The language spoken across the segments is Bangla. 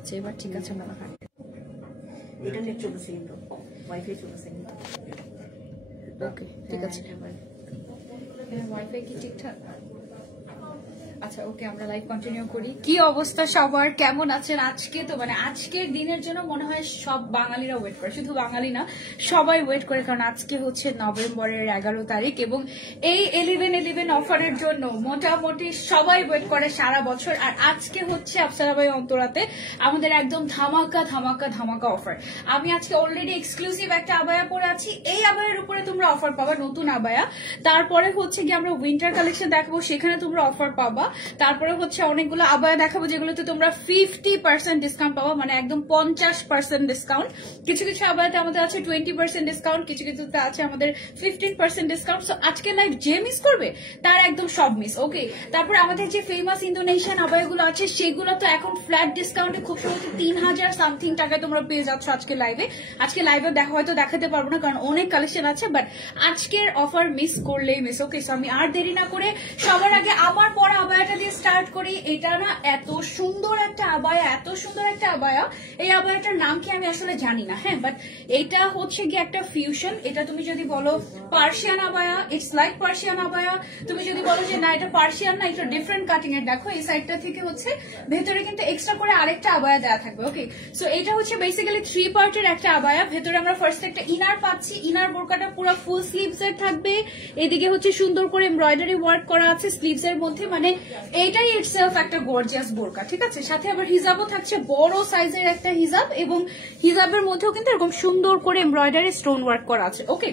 আচ্ছা এবার ঠিক আছে মনে হয়। এটা নেট চলছে কিন্তু ওয়াইফাই চলছে কিন্তু। ওকে ঠিক আছে। হ্যাঁ ওয়াইফাই কি ঠিকঠাক? আচ্ছা ওকে আমরা লাইভ কন্টিনিউ করি। কি অবস্থা সবার, কেমন আছেন? আজকে তো মানে আজকের দিনের জন্য মনে হয় সব বাঙালিরা ওয়েট করে, শুধু বাঙালি না সবাই ওয়েট করে, কারণ আজকে হচ্ছে নভেম্বরের 11 তারিখ এবং এই 11/11 অফারের জন্য মোটামুটি সবাই ওয়েট করে সারা বছর। আর আজকে হচ্ছে আফসারা ভাই অন্তরাতে আমাদের একদম ধামাকা ধামাকা ধামাকা অফার। আমি আজকে অলরেডি এক্সক্লুসিভ একটা আবায়া পরে আছি, এই আবায়ের উপরে তোমরা অফার পাবা, নতুন আবায়া। তারপরে হচ্ছে কি আমরা উইন্টার কালেকশন দেখাবো, সেখানে তোমরা অফার পাবা। তারপরে হচ্ছে অনেকগুলো আবায়া দেখাবো যেগুলোতে তোমরা 50% ডিসকাউন্ট পাবা, মানে একদম 50% ডিসকাউন্ট। কিছু কিছু আবায়াতে আমাদের আছে 20% ডিসকাউন্ট, কিছু কিছুতে আছে আমাদের 15% ডিসকাউন্ট। সো আজকে লাইভ যে মিস করবে তার একদম সব মিস। ওকে, তারপরে আমাদের যে ফেমাস ইন্দোনেশিয়ান আবায়াগুলো আছে সেগুলো তো এখন ফ্ল্যাট ডিসকাউন্টে খুব সম্ভবত 3000 সামথিং টাকায় তোমরা পেয়ে যাচ্ছ আজকে লাইভে। আজকে লাইভে দেখা হয়তো দেখাতে পারবো না কারণ অনেক কালেকশন আছে, বাট আজকের অফার মিস করলেই মিস। ওকে, সো আমি আর দেরি না করে সবার আগে আমার পরা আবায়াটা দিয়ে স্টার্ট করি। এটা না এত সুন্দর একটা আবায়া, এত সুন্দর একটা আবায়া। এই আবায়াটার নাম কি আমি আসলে জানি না, হ্যাঁ, বাট এটা হচ্ছে কি একটা ফিউশন। এটা তুমি যদি বলো Persian abaya, it's like Persian abaya. তুমি যদি বলো যে না এটা পার্সিয়ান না, এটা ডিফারেন্ট কাটিং এর, দেখো এই সাইডটা থেকে হচ্ছে ভেতরে কিন্তু এক্সট্রা করে আরেকটা আবায়া দেওয়া থাকবে। ওকে, সো এটা হচ্ছে বেসিক্যালি 3 পার্টের একটা আবায়া। ভেতরে আমরা ফার্স্ট একটা ইনার পাচ্ছি, ইনার বোরকাটা পুরো ফুল স্লিভস এর থাকবে। এদিকে হচ্ছে সুন্দর করে এমব্রয়ডারি ওয়ার্ক করা আছে স্লিভস এর মধ্যে, মানে এইটাই ইটসেলফ একটা গর্জিয়াস বোরকা, ঠিক আছে। সাথে আবার হিজাবও থাকছে, বড় সাইজের একটা হিজাব, এবং হিজাবের মধ্যেও কিন্তু এরকম সুন্দর করে এমব্রয়ডারি স্টোন ওয়ার্ক করা আছে। ওকে,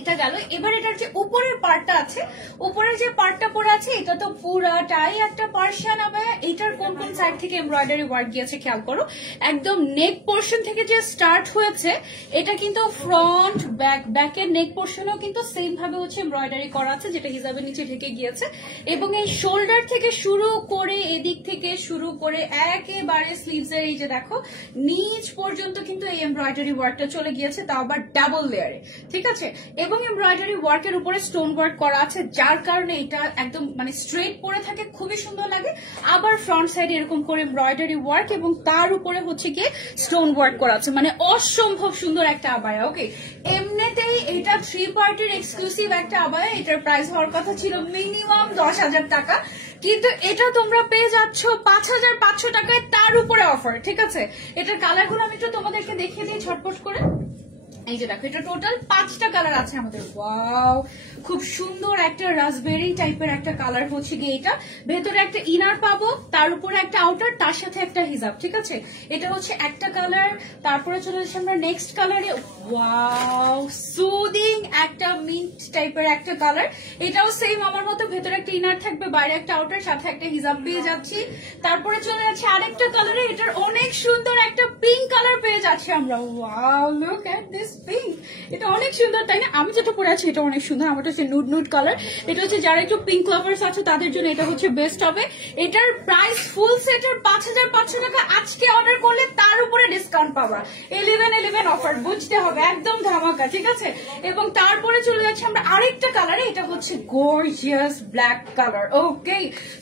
এটা গেল। এবার এটার যে উপরের পার্টটা আছে, উপরের যে পার্টটা পরে আছে এটা তো পুরাটাই একটা পার্সিয়ান আবায়া। এটার কোন কোন সাইড থেকে এমব্রয়ডারি ওয়ার্ক গিয়েছে খেয়াল করো। একদম নেক পোর্শন থেকে যে স্টার্ট হয়েছে এটা কিন্তু ফ্রন্ট ব্যাক, ব্যাকের নেক পোর্শনও কিন্তু সেম ভাবে হচ্ছে এমব্রয়ডারি করা আছে, যেটা হিজাবের নিচে ঢেকে গিয়েছে। এবং এই শোল্ডার থেকে শুরু করে এদিক থেকে শুরু করে একেবারে স্লিভস এর এই যে দেখো নিচ পর্যন্ত কিন্তু এই এমব্রয়ডারি ওয়ার্কটা চলে গিয়েছে, তাও আবার ডাবল লেয়ারে, ঠিক আছে। এবং এমব্রয়ডারি ওয়ার্কের উপরে স্টোন ওয়ার্ক করা আছে, যার কারণে এটা একদম মানে স্ট্রেট পরে থাকে, খুবই সুন্দর লাগে। আবার ফ্রন্ট সাইডে এরকম করে এমব্রয়ডারি ওয়ার্ক এবং তার উপরে হচ্ছে গিয়ে স্টোন ওয়ার্ক করা আছে, মানে অসম্ভব সুন্দর একটা আবায়া। ওকে, এমনিতেই এটা 3 পার্টির এক্সক্লুসিভ একটা আবায়া। এটার প্রাইস হওয়ার কথা ছিল মিনিমাম 10,000 টাকা, কিন্তু এটা তোমরা পেয়ে যাচ্ছ 5,500 টাকায়, তার উপরে অফার, ঠিক আছে। এটার কালারগুলো আমি একটু তোমাদেরকে দেখিয়ে দিই ঝটপট করে। এই যে দেখো এটা টোটাল 5টা কালার আছে আমাদের। ওয়াও, খুব সুন্দর একটা রাসবেরি টাইপের একটা কালার হচ্ছে গিয়ে এটা। ভেতরে একটা ইনার পাবো, তার উপরে একটা আউটার, তার সাথে একটা হিজাব, ঠিক আছে। এটা হচ্ছে একটা কালার। তারপরে চলে যাচ্ছি আমরা নেক্সট কালারে। ওয়াও, সুদিং একটা মিন্ট টাইপের একটা কালার। এটাও সেম আমার মতো, ভেতরে একটা ইনার থাকবে, বাইরে একটা আউটার, সাথে একটা হিজাব পেয়ে যাচ্ছি। তারপরে চলে যাচ্ছে আরেকটা কালারে। এটার অনেক সুন্দর একটা পিঙ্ক কালার পেয়ে যাচ্ছি আমরা। Wow, look at this pink, এটা অনেক সুন্দর, তাই না? আমি যেটা পরে আছি এটা অনেক সুন্দর, আমারটা হচ্ছে নুড নুড কালার। এটা হচ্ছে যারা একটু পিঙ্ক লাভার্স আছে তাদের জন্য এটা হচ্ছে বেস্ট হবে। এটার প্রাইস ফুল সেটের 5,500 টাকা। আজকে অর্ডার করলে তার উপরে ডিসকাউন্ট পাবা। 11/11 অফার, বুঝতে হবে, একদম ধামাকা, ঠিক আছে। এবং তারপরে চলে যাচ্ছে আমরা আরেকটা কালারে। এটা হচ্ছে গর্জিয়াস ব্ল্যাক কালার। ওকে,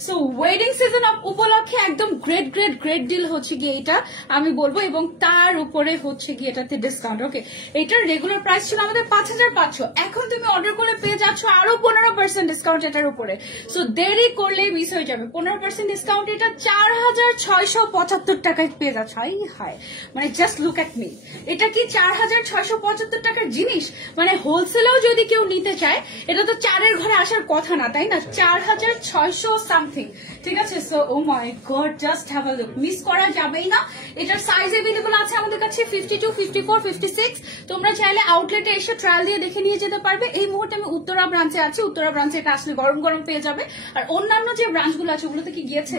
সো ওয়েডিং সিজন উপলক্ষে একদম গ্রেট গ্রেট গ্রেট ডিল হচ্ছে গিয়ে এটা আমি বলবো, এবং তার উপরে হচ্ছে গিয়ে এটাতে ডিসকাউন্ট। ওকে, এটার রেগুলার প্রাইস ছিল আমাদের 5,500, এখন তুমি অর্ডার করলে পেয়ে যাচ্ছ আরো 15% ডিসকাউন্ট এটার উপরে। সো দেরি করলেই মিস হয়ে যাবে। 15% ডিসকাউন্ট, এটা 4,675 টাকায় পেয়ে যাচ্ছ। হাই হাই, মানে জাস্ট লুক এট মি, এটা কি 4,675 টাকার জিনিস? মানে হোলসেলেও যদি কেউ নিতে চায় এটা তো 4-এর ঘরে আসার কথা না, তাই না? 4,600 সামথিং, ঠিক আছে। So oh my god, just have a look, miss করা যাবেই না। এটার সাইজ এভেলেবল আছে আমাদের কাছে 52, 54, 56। তোমরা চাইলে আউটলেটে এসে ট্রায়াল দিয়ে দেখে নিয়ে যেতে পারবে। এই মুহূর্তে আমি উত্তরা ব্রাঞ্চে আছি, উত্তরা ব্রাঞ্চে এটা আসলে গরম গরম পেয়ে যাবে। আর অন্যান্য যে ব্রাঞ্চগুলো আছে ওগুলোতে কি গিয়েছে?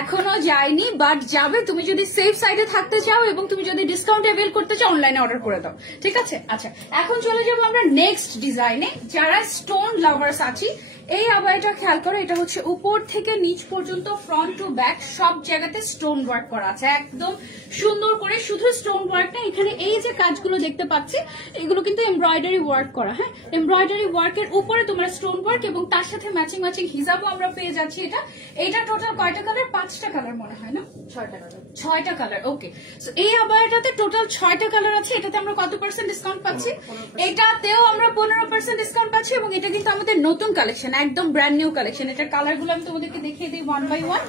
এখনো যায়নি, বাট যাবে। তুমি যদি সেফ সাইডে থাকতে চাও এবং তুমি যদি ডিসকাউন্ট অ্যাভেল করতে চাও অনলাইনে অর্ডার করে দাও, ঠিক আছে। আচ্ছা, এখন চলে যাবো আমরা নেক্সট ডিজাইনে। যারা স্টোন লাভার্স আছি এই আবায়াটা খেয়াল করো, এটা হচ্ছে উপর থেকে নিচ পর্যন্ত ফ্রন্ট টু ব্যাক সব জায়গাতে স্টোন ওয়ার্ক করা আছে, একদম সুন্দর করে। শুধু স্টোন ওয়ার্ক না, এখানে এই যে কাজগুলো দেখতে পাচ্ছি এগুলো কিন্তু এমব্রয়ডারি ওয়ার্ক করা। হ্যাঁ, এমব্রয়ডারি ওয়ার্কের উপরে তোমরা স্টোন ওয়ার্ক এবং তার সাথে ম্যাচিং ম্যাচিং হিজাবও আমরা পেয়ে যাচ্ছি। এটা টোটাল কয়টা কালার? 5টা কালার মনে হয় না? 6টা কালার। ওকে, সো এই আবায়াটাতে টোটাল 6টা কালার আছে। এটাতে আমরা কত পার্সেন্ট ডিসকাউন্ট পাচ্ছি? এটাতেও আমরা 15% ডিসকাউন্ট পাচ্ছি এবং এটা কিন্তু আমাদের নতুন কালেকশন, একদম ব্র্যান্ড নিউ কালেকশন। এটার কালারগুলো আমি তোমাদেরকে দেখিয়ে দিই ওয়ান বাই ওয়ান।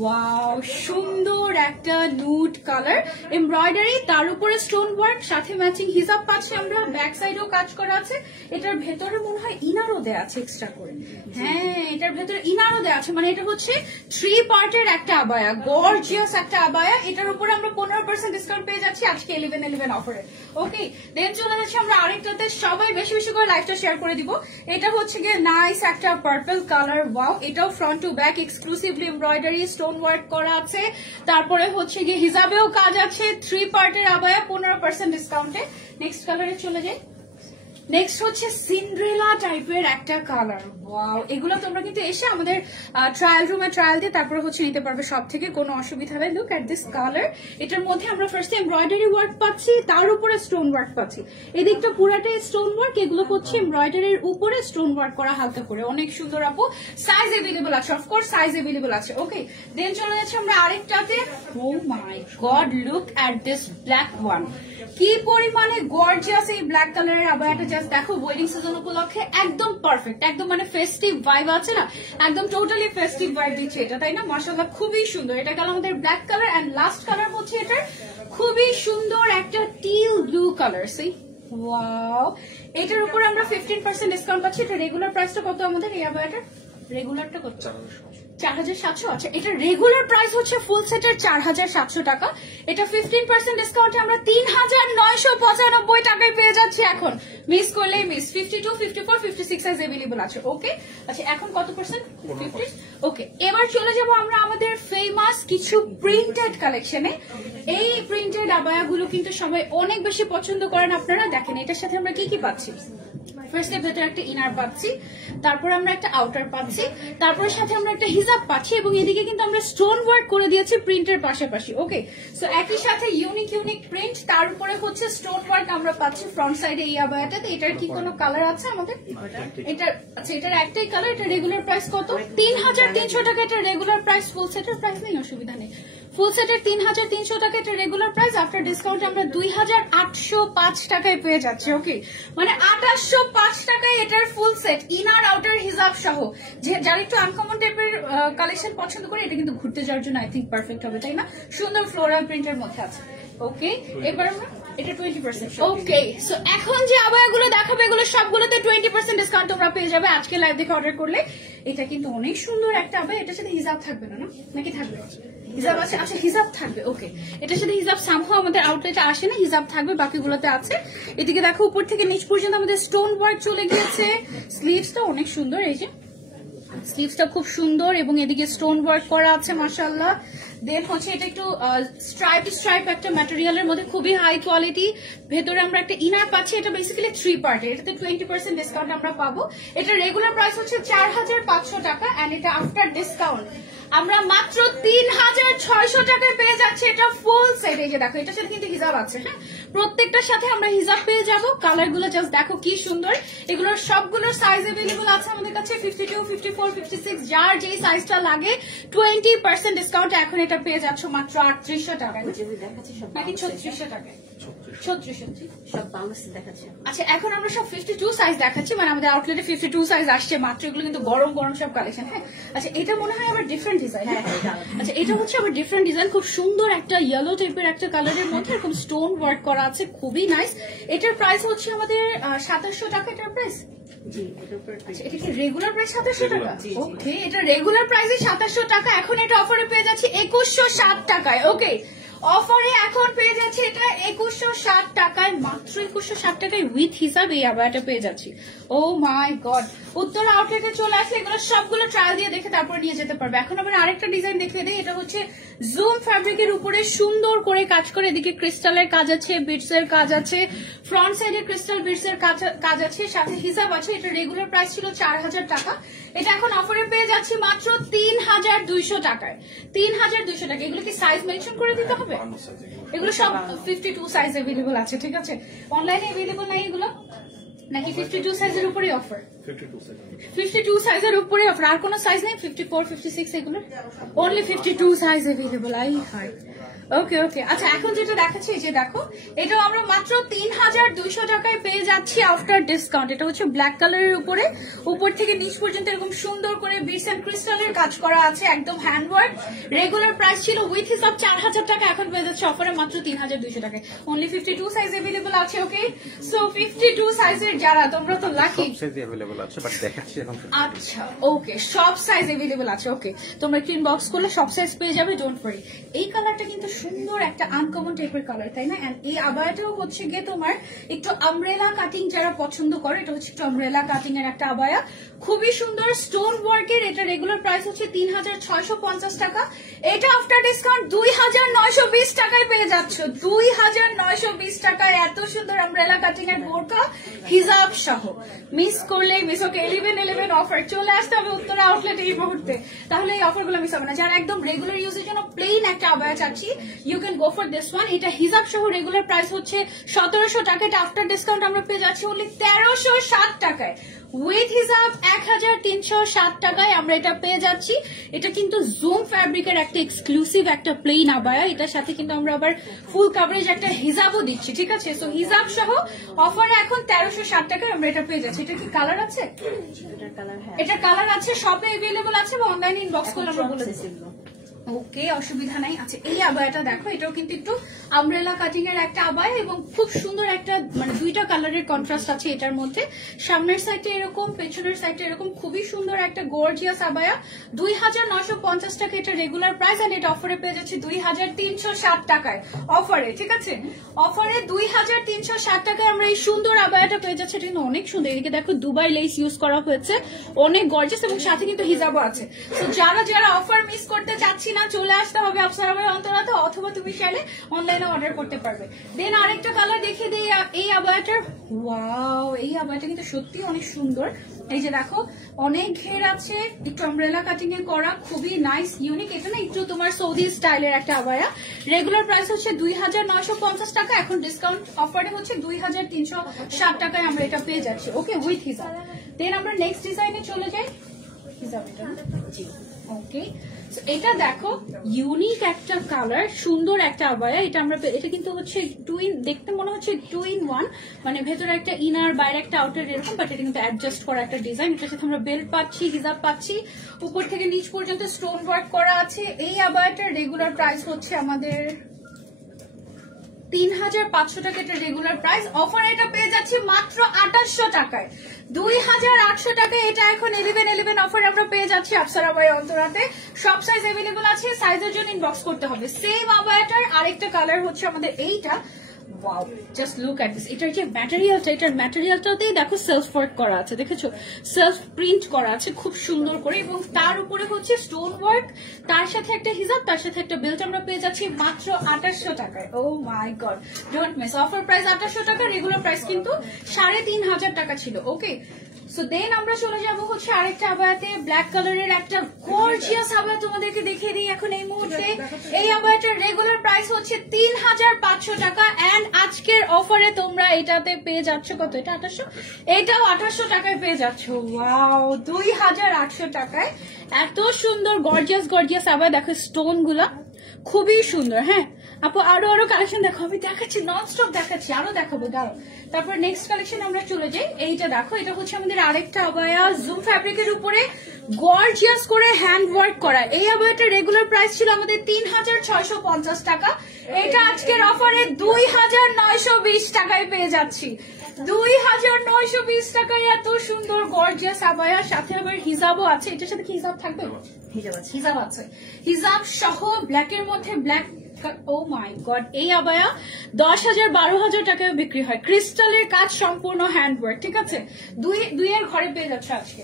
ওয়াও, সুন্দর একটা নুড কালার, এমব্রয়ডারি, তার উপরে স্টোন ওয়ার্ক, সাথে ম্যাচিং হিজাব পাচ্ছি আমরা। ব্যাক সাইডেও কাজ করা আছে। এটার ভেতরে মনে হয় ইনারও দেয়া আছে এক্সট্রা করে। হ্যাঁ, এটার ভেতরে ইনারও দেয়া আছে, মানে এটা হচ্ছে 3 পার্টের একটা আবায়া, গর্জিয়াস একটা আবায়া। এটার উপরে আমরা 15% ডিসকাউন্ট পেয়ে যাচ্ছি আজকে 11/11 অফারে। ওকে, দেন চলে যাচ্ছি আমরা আরেকটাতে। সবাই বেশি বেশি করে লাইভটা শেয়ার করে দিব। এটা হচ্ছে গিয়ে নাইস একটা পার্পল কালার। ওয়াও, এটাও front to back exclusively embroidery stone work করা আছে। তারপরে হচ্ছে গিয়ে হিজাবেও কাজ আছে। 3 পার্টের আবায়া 15% ডিসকাউন্টে। নেক্সট কালারে চলে যাই। নেক্সট হচ্ছে সিন্ড্রেলা টাইপের একটা কালার। ওয়াও, এগুলো তোমরা কিন্তু এসে আমাদের ট্রায়াল রুমে ট্রায়াল দিয়ে তারপরে হচ্ছে নিতে পারবে সব থেকে, কোনো অসুবিধা নেই। Look at this colour. এটার মধ্যে আমরা ফার্স্টে এমব্রয়ডারি ওয়ার্ক পাচ্ছি, তার উপরে স্টোন ওয়ার্ক পাচ্ছি। এদিকটা পুরাটাই স্টোন ওয়ার্ক, এগুলো হচ্ছে এমব্রয়ডারির উপরে স্টোন ওয়ার্ক করা হালকা করে। অনেক সুন্দর আপু, সাইজ এভেলেবল আছে, অফকোর্স সাইজ এভেলেবল আছে। ওকে, দেন চলে যাচ্ছে আমরা আরেকটাতে। Oh my god, look at this black one. কি পরিমাণে গর্জিয়াস এই ব্ল্যাক কালারের আবায়াটা, জাস্ট দেখো। ওয়েডিং সিজন উপলক্ষে একদম পারফেক্ট, একদম মানে ফেস্টিভ ভাইব আছে না, একদম টোটালি ফেস্টিভ ভাইব দিচ্ছে এটা, তাই না? মাশাআল্লাহ, খুবই সুন্দর। এটা গেল আমাদের black colour, and last colour হচ্ছে এটার খুবই সুন্দর একটা teal blue colour. See wow, এটার উপর আমরা 15% ডিসকাউন্ট পাচ্ছি। এটা রেগুলার প্রাইসটা কত আমাদের এই আবায়াটার? রেগুলারটা কত? 4700। আচ্ছা, এটা রেগুলার প্রাইস হচ্ছে ফুল সেটের 4700 টাকা। এটা 15% ডিসকাউন্টে আমরা 3995 টাকায় পেয়ে যাচ্ছি এখন। মিস করলেই মিস। 52, 54, 56 সাইজ अवेलेबल আছে। ওকে, আচ্ছা এখন কত পার্সেন্ট? 50। ওকে, এবার চলে যাব আমরা আমাদের ফেমাস কিছু প্রিন্টেড কালেকশনে। এই প্রিন্টেড আবায়াগুলো কিন্তু সবাই অনেক বেশি পছন্দ করেন। আপনারা দেখেন এটার সাথে আমরা কি কি পাচ্ছি। ফার্স্ট এর ভেতরে একটা ইনার পাচ্ছি, তারপর আমরা একটা আউটার পাচ্ছি, তারপর সাথে আমরা একটা হিজাব পাচ্ছি এবং এদিকে কিন্তু আমরা স্টোন ওয়ার্ক করে দিয়েছি প্রিন্টের পাশাপাশি। ওকে, সো একই সাথে ইউনিক ইউনিক প্রিন্ট, তার উপরে হচ্ছে স্টোন ওয়ার্ক আমরা পাচ্ছি ফ্রন্ট সাইডে এই আবায়াটাতে। এটার কি কোনো কালার আছে আমাদের? এটার আচ্ছা, এটার একটাই কালার। এটা রেগুলার প্রাইস কত? 3300 টাকা। এটা রেগুলার প্রাইস, ফুল সেটের প্রাইস নেই, অসুবিধা নেই। ফুল সেটের 3300 টাকা এটা রেগুলার প্রাইস। আফটার ডিসকাউন্ট আমরা 2805 টাকায় পেয়ে যাচ্ছি। ওকে, মানে 2805 টাকায় এটার ফুল সেট, ইনার আউটার হিজাব সহ। যে যারা একটু আনকমন টাইপের কালেকশন পছন্দ করে, এটা কিন্তু ঘুরতে যাওয়ার জন্য আই থিঙ্ক পারফেক্ট হবে, তাই না? সুন্দর ফ্লোরাল প্রিন্টের মধ্যে আছে। ওকে, এবার আমরা এটা 20%। ওকে, সো এখন যে আবায়াগুলো দেখাবো এগুলো সবগুলোতে 20% ডিসকাউন্ট তোমরা পেয়ে যাবে আজকে লাইভ দেখে অর্ডার করলে। এটা কিন্তু অনেক সুন্দর একটা আবায়া। এটার সাথে হিজাব থাকবে না, নাকি থাকবে? হিজাব আছে। আচ্ছা, হিজাব থাকবে। ওকে, এটার সাথে হিজাব সামহাও আমাদের আউটলেটে আসে না, হিজাব থাকবে, বাকিগুলোতে আছে। এদিকে দেখো উপর থেকে নিচ পর্যন্ত আমাদের স্টোন ওয়ার্ক চলে গিয়েছে। স্লিভসটা অনেক সুন্দর, এই যে স্লিভসটা খুব সুন্দর এবং এদিকে স্টোন ওয়ার্ক করা আছে মাশাআল্লাহ। দেন হচ্ছে এটা একটু স্ট্রাইপ একটা ম্যাটেরিয়ালের মধ্যে, খুবই হাই কোয়ালিটি। ভেতরে আমরা একটা ইনার পাচ্ছি, এটা বেসিক্যালি 3 পার্টের। এটাতে 20% ডিসকাউন্ট আমরা পাবো। এটা রেগুলার প্রাইস হচ্ছে 4500 টাকা, এন্ড এটা আফটার ডিসকাউন্ট আমরা মাত্র 3600 টাকায় পেয়ে যাচ্ছি। এটা ফুল সেট। এই যে দেখো, এটার সাথে কিন্তু হিজাব আছে। হ্যাঁ, প্রত্যেকটার সাথে আমরা হিজাব পেয়ে যাবো। কালার গুলো জাস্ট দেখো কি সুন্দর। এগুলোর সবগুলোর সাইজ अवेलेबल আছে আমাদের কাছে, 52, 54, 56, যার যেই সাইজটা লাগে 20% ডিসকাউন্ট এখন এটা পেয়ে যাচ্ছ মাত্র 3800 টাকায়, নাকি 3600 টাকায়? 3600 সব বাউন্স দেখাচ্ছে। আচ্ছা, এখন আমরা সব 52 সাইজ দেখাচ্ছি, মানে আমাদের আউটলেটে 52 সাইজ আসছে মাত্র। এগুলো কিন্তু গরম গরম সব কালেকশন। হ্যাঁ, আচ্ছা, এটা মনে হয় আবার ডিফারেন্ট ডিজাইন। আচ্ছা, এটা হচ্ছে আবার ডিফারেন্ট ডিজাইন, খুব সুন্দর একটা ইয়েলো টাইপের একটা কালারের মধ্যে এরকম স্টোন ওয়ার্ক করা আছে, খুবই নাইস। এটার প্রাইস হচ্ছে আমাদের 2700 টাকা। এটার প্রাইস এটা কি রেগুলার প্রাইস 2700 টাকা? ওকে, এটা রেগুলার প্রাইসে 2700 টাকা। এখন এটা অফারে পেয়ে যাচ্ছি 2160 টাকায়। ওকে, অফারে এখন পেয়ে যাচ্ছে এটা 2160 টাকায়, মাত্র 2160 টাকায় উইথ হিসাব এই আবায়াটা পেয়ে যাচ্ছি। ও মাই গড, উত্তরা আউটলেটে চলে আসলে এগুলো সবগুলো ট্রায়াল দিয়ে দেখে তারপর নিয়ে যেতে পারবে। এখন আমরা আরেকটা ডিজাইন দেখিয়ে দিই। এটা হচ্ছে জুম ফ্যাব্রিকের উপরে সুন্দর করে কাজ করে, এদিকে ক্রিস্টালের কাজ আছে, বিটস এর কাজ আছে, ফ্রন্ট সাইডে ক্রিস্টাল বিটস এর কাজ আছে, সাথে হিজাব আছে। এটা রেগুলার প্রাইস ছিল 4000 টাকা, এটা এখন অফারে পেয়ে যাচ্ছি মাত্র 3200 টাকায়। 3200 টাকা। এগুলো কি সাইজ মেনশন করে দিতে হবে? এগুলো সব 52 সাইজ अवेलेबल আছে, ঠিক আছে? অনলাইনে अवेलेबल নাই এগুলো নাকি 52 সাইজের উপরেই অফার? 52 সাইজের উপরে অফার, আর কোনো সাইজ নেই? 54, 56 এগুলো অনলি 52 সাইজ अवेलेबल। আই হাই, ওকে ওকে। আচ্ছা, এখন যেটা দেখাচ্ছি, এই যে দেখো, এটাও আমরা মাত্র 3200 টাকায় পেয়ে যাচ্ছি আফটার ডিসকাউন্ট। এটা হচ্ছে ব্ল্যাক কালারের উপরে, উপর থেকে নিচ পর্যন্ত এরকম সুন্দর করে বিটস এন্ড ক্রিস্টালের কাজ করা আছে, একদম হ্যান্ডওয়ার্ক। রেগুলার প্রাইস ছিল উইথ হিসাব 4000 টাকা, এখন পেয়ে যাচ্ছে অফারে মাত্র 3200 টাকায়। অনলি 52 সাইজ अवेलेबल আছে। ওকে, সো 52 সাইজের যারা, তোমরা তো লাকি। সব সাইজ अवेलेबल আছে, বাট দেখাচ্ছি এখন। আচ্ছা, ওকে, সব সাইজ अवेलेबल আছে। ওকে, তোমরা ক্রিম বক্স করলে সব সাইজ পেয়ে যাবে, ডোন্ট ওয়ারি। এই কালারটা কিন্তু সুন্দর একটা আনকমন টাইপের কালার, তাই না? এন্ড এই আবায়াটাও হচ্ছে গিয়ে তোমার একটু আমব্রেলা কাটিং যারা পছন্দ করে, এটা হচ্ছে একটু আমব্রেলা কাটিং এর একটা আবায়া, খুবই সুন্দর স্টোন ওয়ার্কের। এটা রেগুলার প্রাইস হচ্ছে 3650 টাকা, এটা আফটার ডিসকাউন্ট 2920 টাকায় পেয়ে যাচ্ছ। 2920 টাকায় এত সুন্দর আমব্রেলা কাটিং এর বোরকা হিজাব সহ। মিস করলে মিস। ওকে, 11/11 অফার চলে আসতে হবে উত্তরা আউটলেট এই মুহূর্তে, তাহলে এই অফারগুলো মিস হবে না। যারা একদম রেগুলার ইউজের জন্য প্লেন একটা আবায়া চাচ্ছি, you can go for this one. এটা হিজাব সহ রেগুলার প্রাইস হচ্ছে 1700 টাকা, এটা আফটার ডিসকাউন্ট আমরা পেয়ে যাচ্ছি অনলি 1360 টাকায়। উইথ হিজাব 1360 টাকায় আমরা এটা পেয়ে যাচ্ছি। এটা কিন্তু জুম ফ্যাব্রিকের একটা এক্সক্লুসিভ একটা প্লেন আবায়া, এটার সাথে কিন্তু আমরা আবার ফুল কাভারেজ একটা হিজাবও দিচ্ছি, ঠিক আছে? সো হিজাব সহ অফারে এখন 1360 টাকায় আমরা এটা পেয়ে যাচ্ছি। এটা কি কালার আছে? এটা কালার আছে, শপে अवेलेबल আছে বা অনলাইনে ইনবক্স করলে আমরা বলে দিচ্ছি। ওকে, অসুবিধা নাই। আচ্ছা, এই আবায়াটা দেখো, এটাও কিন্তু একটু আমব্রেলা কাটিং এর একটা আবায়া এবং খুব সুন্দর একটা, মানে দুইটা কালারের কন্ট্রাস্ট আছে এটার মধ্যে। সামনের সাইডে এরকম, পেছনের সাইডে এরকম, খুবই সুন্দর একটা গর্জিয়াস আবায়া। 2950 টাকা এটা রেগুলার প্রাইস, আর এটা অফারে পেয়ে যাচ্ছে 2360 টাকায় অফারে, ঠিক আছে? অফারে 2360 টাকায় আমরা এই সুন্দর আবায়াটা পেয়ে যাচ্ছে। এটা কিন্তু অনেক সুন্দর, এদিকে দেখো দুবাই লেস ইউজ করা হয়েছে, অনেক গর্জিয়াস, এবং সাথে কিন্তু হিজাবও আছে। তো যারা যারা অফার মিস করতে চাচ্ছি না, চলে আসতে হবে আফসারা ভাই অন্তরাতে, অথবা তুমি চাইলে অনলাইনে অর্ডার করতে পারবে। দেন আরেকটা কালার দেখে দিই এই আবায়াটার। ওয়াও, এই আবায়াটা কিন্তু সত্যি অনেক সুন্দর। এই যে দেখো, অনেক ঘের আছে, একটু আমব্রেলা কাটিং এ করা, খুবই নাইস ইউনিক। এটা না একটু তোমার সৌদি স্টাইলের একটা আবায়া। রেগুলার প্রাইস হচ্ছে 2950 টাকা, এখন ডিসকাউন্ট অফারে হচ্ছে 2360 টাকায় আমরা এটা পেয়ে যাচ্ছি। ওকে, উইথ হিজাব। দেন আমরা নেক্সট ডিজাইনে চলে যাই। হিজাব এটা, ওকে। এটা দেখো, ইউনিক একটা কালার, সুন্দর একটা আবায়া। এটা আমরা, এটা কিন্তু হচ্ছে দেখতে মনে হচ্ছে 2 in 1, মানে ভেতরে একটা ইনার, বাইরে একটা আউটার এরকম, বাট এটা কিন্তু অ্যাডজাস্ট করা একটা ডিজাইন। এটার সাথে আমরা বেল্ট পাচ্ছি, হিজাব পাচ্ছি, উপর থেকে নিচ পর্যন্ত স্টোন ওয়ার্ক করা আছে। এই আবায়াটার রেগুলার প্রাইস হচ্ছে আমাদের 3500 টাকা, এটা রেগুলার প্রাইস। অফার এটা পেয়ে যাচ্ছি মাত্র 2800 টাকায়, 2800 টাকায়। এটা এখন 11/11 অফার আমরা পেয়ে যাচ্ছি আফসারা ভাই অন্তরাতে। সব সাইজ अवेलेबल আছে, সাইজের জন্য ইনবক্স করতে হবে। সেম আবায়াটার আরেকটা কালার হচ্ছে আমাদের এইটা। Wow, just look at this. এটার যে ম্যাটেরিয়ালটা, এটার ম্যাটেরিয়ালটাতেই দেখো সেলফ ওয়ার্ক করা আছে, দেখেছো? সেলফ প্রিন্ট করা আছে খুব সুন্দর করে, এবং তার উপরে হচ্ছে স্টোন ওয়ার্ক, তার সাথে একটা হিজাব, তার সাথে একটা বেল্ট আমরা পেয়ে যাচ্ছি মাত্র 2800 টাকায়। Oh my God, don't miss. Offer price 2800 টাকা, রেগুলার প্রাইস কিন্তু 3500 টাকা ছিল। ওকে, সো দেন আমরা চলে যাবো হচ্ছে আরেকটা আবায়াতে, ব্ল্যাক কালারের একটা গর্জিয়াস আবায়া তোমাদেরকে দেখিয়ে দিই এখন এই মুহূর্তে। এই আবায়াটার রেগুলার প্রাইস হচ্ছে 3500 টাকা, এন্ড আজকের অফারে তোমরা এটাতে পেয়ে যাচ্ছ কত? এটা 2800, এটাও 2800 টাকায় পেয়ে যাচ্ছ। ওয়াও, 2800 টাকায় এত সুন্দর গর্জিয়াস গর্জিয়াস আবায়া। দেখো স্টোন গুলা খুবই সুন্দর। হ্যাঁ আপু, আরো আরো কালেকশন দেখো, আমি দেখাচ্ছি, নন স্টপ দেখাচ্ছি, আরো দেখাবো, দাঁড়ো। তারপর নেক্সট কালেকশন আমরা চলে যাই। এইটা দেখো, এটা হচ্ছে আমাদের আরেকটা আবায়া, জুম ফ্যাব্রিকের উপরে গর্জিয়াস করে হ্যান্ড ওয়ার্ক করা। এই আবায়াটার রেগুলার প্রাইস ছিল আমাদের 3650 টাকা, এটা আজকের অফারে 2920 টাকায় পেয়ে যাচ্ছি। 2920 টাকায় এত সুন্দর গর্জিয়াস আবায়া, সাথে আবার হিজাবও আছে। এটার সাথে কি হিজাব থাকবে? হিজাব আছে, হিজাব আছে, হিজাব সহ ব্ল্যাকের মধ্যে ব্ল্যাক। ও মাই গড, এই আবায়া 10,000-12,000 টাকায় বিক্রি হয়। ক্রিস্টালের কাজ, সম্পূর্ণ হ্যান্ডওয়ার্ক, ঠিক আছে? দুইয়ের ঘরে পেয়ে যাচ্ছে আজকে।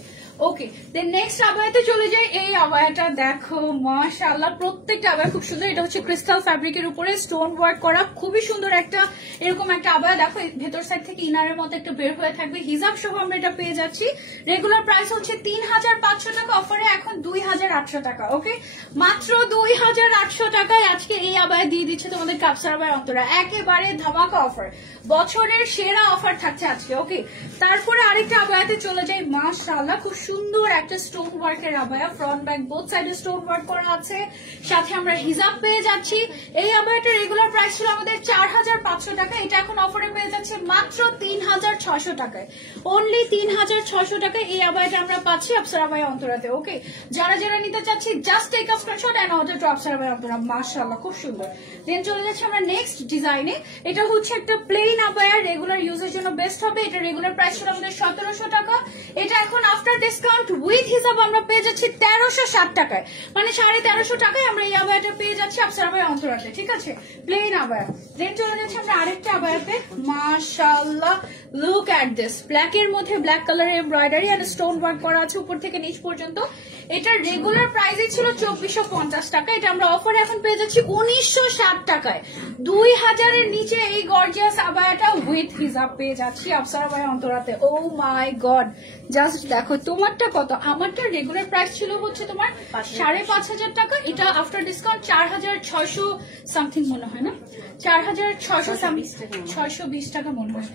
ওকে দেন নেক্সট আবায়াতে চলে যাই। এই আবায়াটা দেখো মাশাআল্লাহ, প্রত্যেকটা আবায়া খুব সুন্দর। এটা হচ্ছে ক্রিস্টাল ফ্যাব্রিকের উপরে স্টোন ওয়ার্ক করা, খুবই সুন্দর একটা এরকম একটা আবায়া। দেখো ভেতর সাইড থেকে ইনারের মতো একটা বের হয়ে থাকবে, হিজাব সহ আমরা এটা পেয়ে যাচ্ছি। রেগুলার প্রাইস হচ্ছে 3500 টাকা, অফারে এখন 2800 টাকা। ওকে, মাত্র 2800 টাকায় আজকে এই আবায়া দিয়ে দিচ্ছে তোমাদের কাপসার আবায়া অন্তরা, একেবারে ধামাকা অফার, বছরের সেরা অফার থাকছে আজকে। ওকে, তারপরে আরেকটা আবায়াতে চলে যাই। মাশাআল্লাহ, খুব সুন্দর একটা স্টোন ওয়ার্কের আবায়া, ফ্রন্ট ব্যাক বোথ সাইডে স্টোন ওয়ার্ক করা আছে, সাথে আমরা হিজাব পেয়ে যাচ্ছি। এই আবায়াটার রেগুলার প্রাইস ছিল আমাদের 4500 টাকা, এটা এখন অফারে পেয়ে যাচ্ছে মাত্র 3600 টাকায়, অনলি 3600 টাকায় এই আবায়াটা আমরা পাচ্ছি আফসার আবায়া অন্তরাতে। ওকে, যারা যারা নিতে চাচ্ছি just take a screenshot and order to Afsar Abaya Antara. মাশাআল্লাহ, খুব সুন্দর। দেন চলে যাচ্ছি আমরা নেক্সট ডিজাইনে। এটা হচ্ছে একটা প্লেন আবায়া, রেগুলার ইউজের জন্য বেস্ট হবে। এটা রেগুলার প্রাইস ছিল আমাদের 1700 টাকা, এটা এখন আফটার ডিসকাউন্ট উইথ হিসাব আমরা পেয়ে যাচ্ছি 1360 টাকায়, মানে 1350 টাকায় আমরা এই আবায়াটা পেয়ে যাচ্ছি আফসার আবায়া অন্তরাতে। ঠিক আছে, প্লেন আবায়া। দেন চলে যাচ্ছি আমরা আরেকটা আবায়াতে। মাশাআল্লাহ, লুক এট দিস, ব্ল্যাক এর মধ্যে ব্ল্যাক কালারের এমব্রয়ডারি আর স্টোন ওয়ার্ক করা আছে উপর থেকে নিচ পর্যন্ত। এটা রেগুলার প্রাইসই ছিল 2450 টাকা, এটা আমরা অফারে এখন পেয়ে যাচ্ছি 1960 টাকায়। 2000 এর নিচে এই গর্জিয়াস আবায়াটা উইথ হিজাব পেয়ে যাচ্ছি Afsar abaya অন্তরাতে। O my god, just দেখো তোমারটা কত, আমারটা রেগুলার প্রাইস ছিল হচ্ছে তোমার 5500 টাকা, এটা আফটার ডিসকাউন্ট 4600 সামথিং মনে হয় না, 4620 টাকা মনে হয়,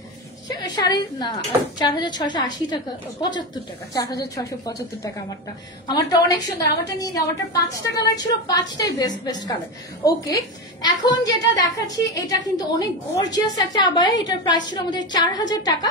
4680 টাকা, 75 টাকা, 4675 টাকা। আমারটা অনেক সুন্দর, আমারটা নিয়ে, আমারটা 5টা কালার ছিল, 5টাই বেস্ট কালার। ওকে, এখন যেটা দেখাচ্ছি এটা কিন্তু অনেক গর্জিয়াস একটা আবায়া, এটার প্রাইস ছিল আমাদের 4000 টাকা,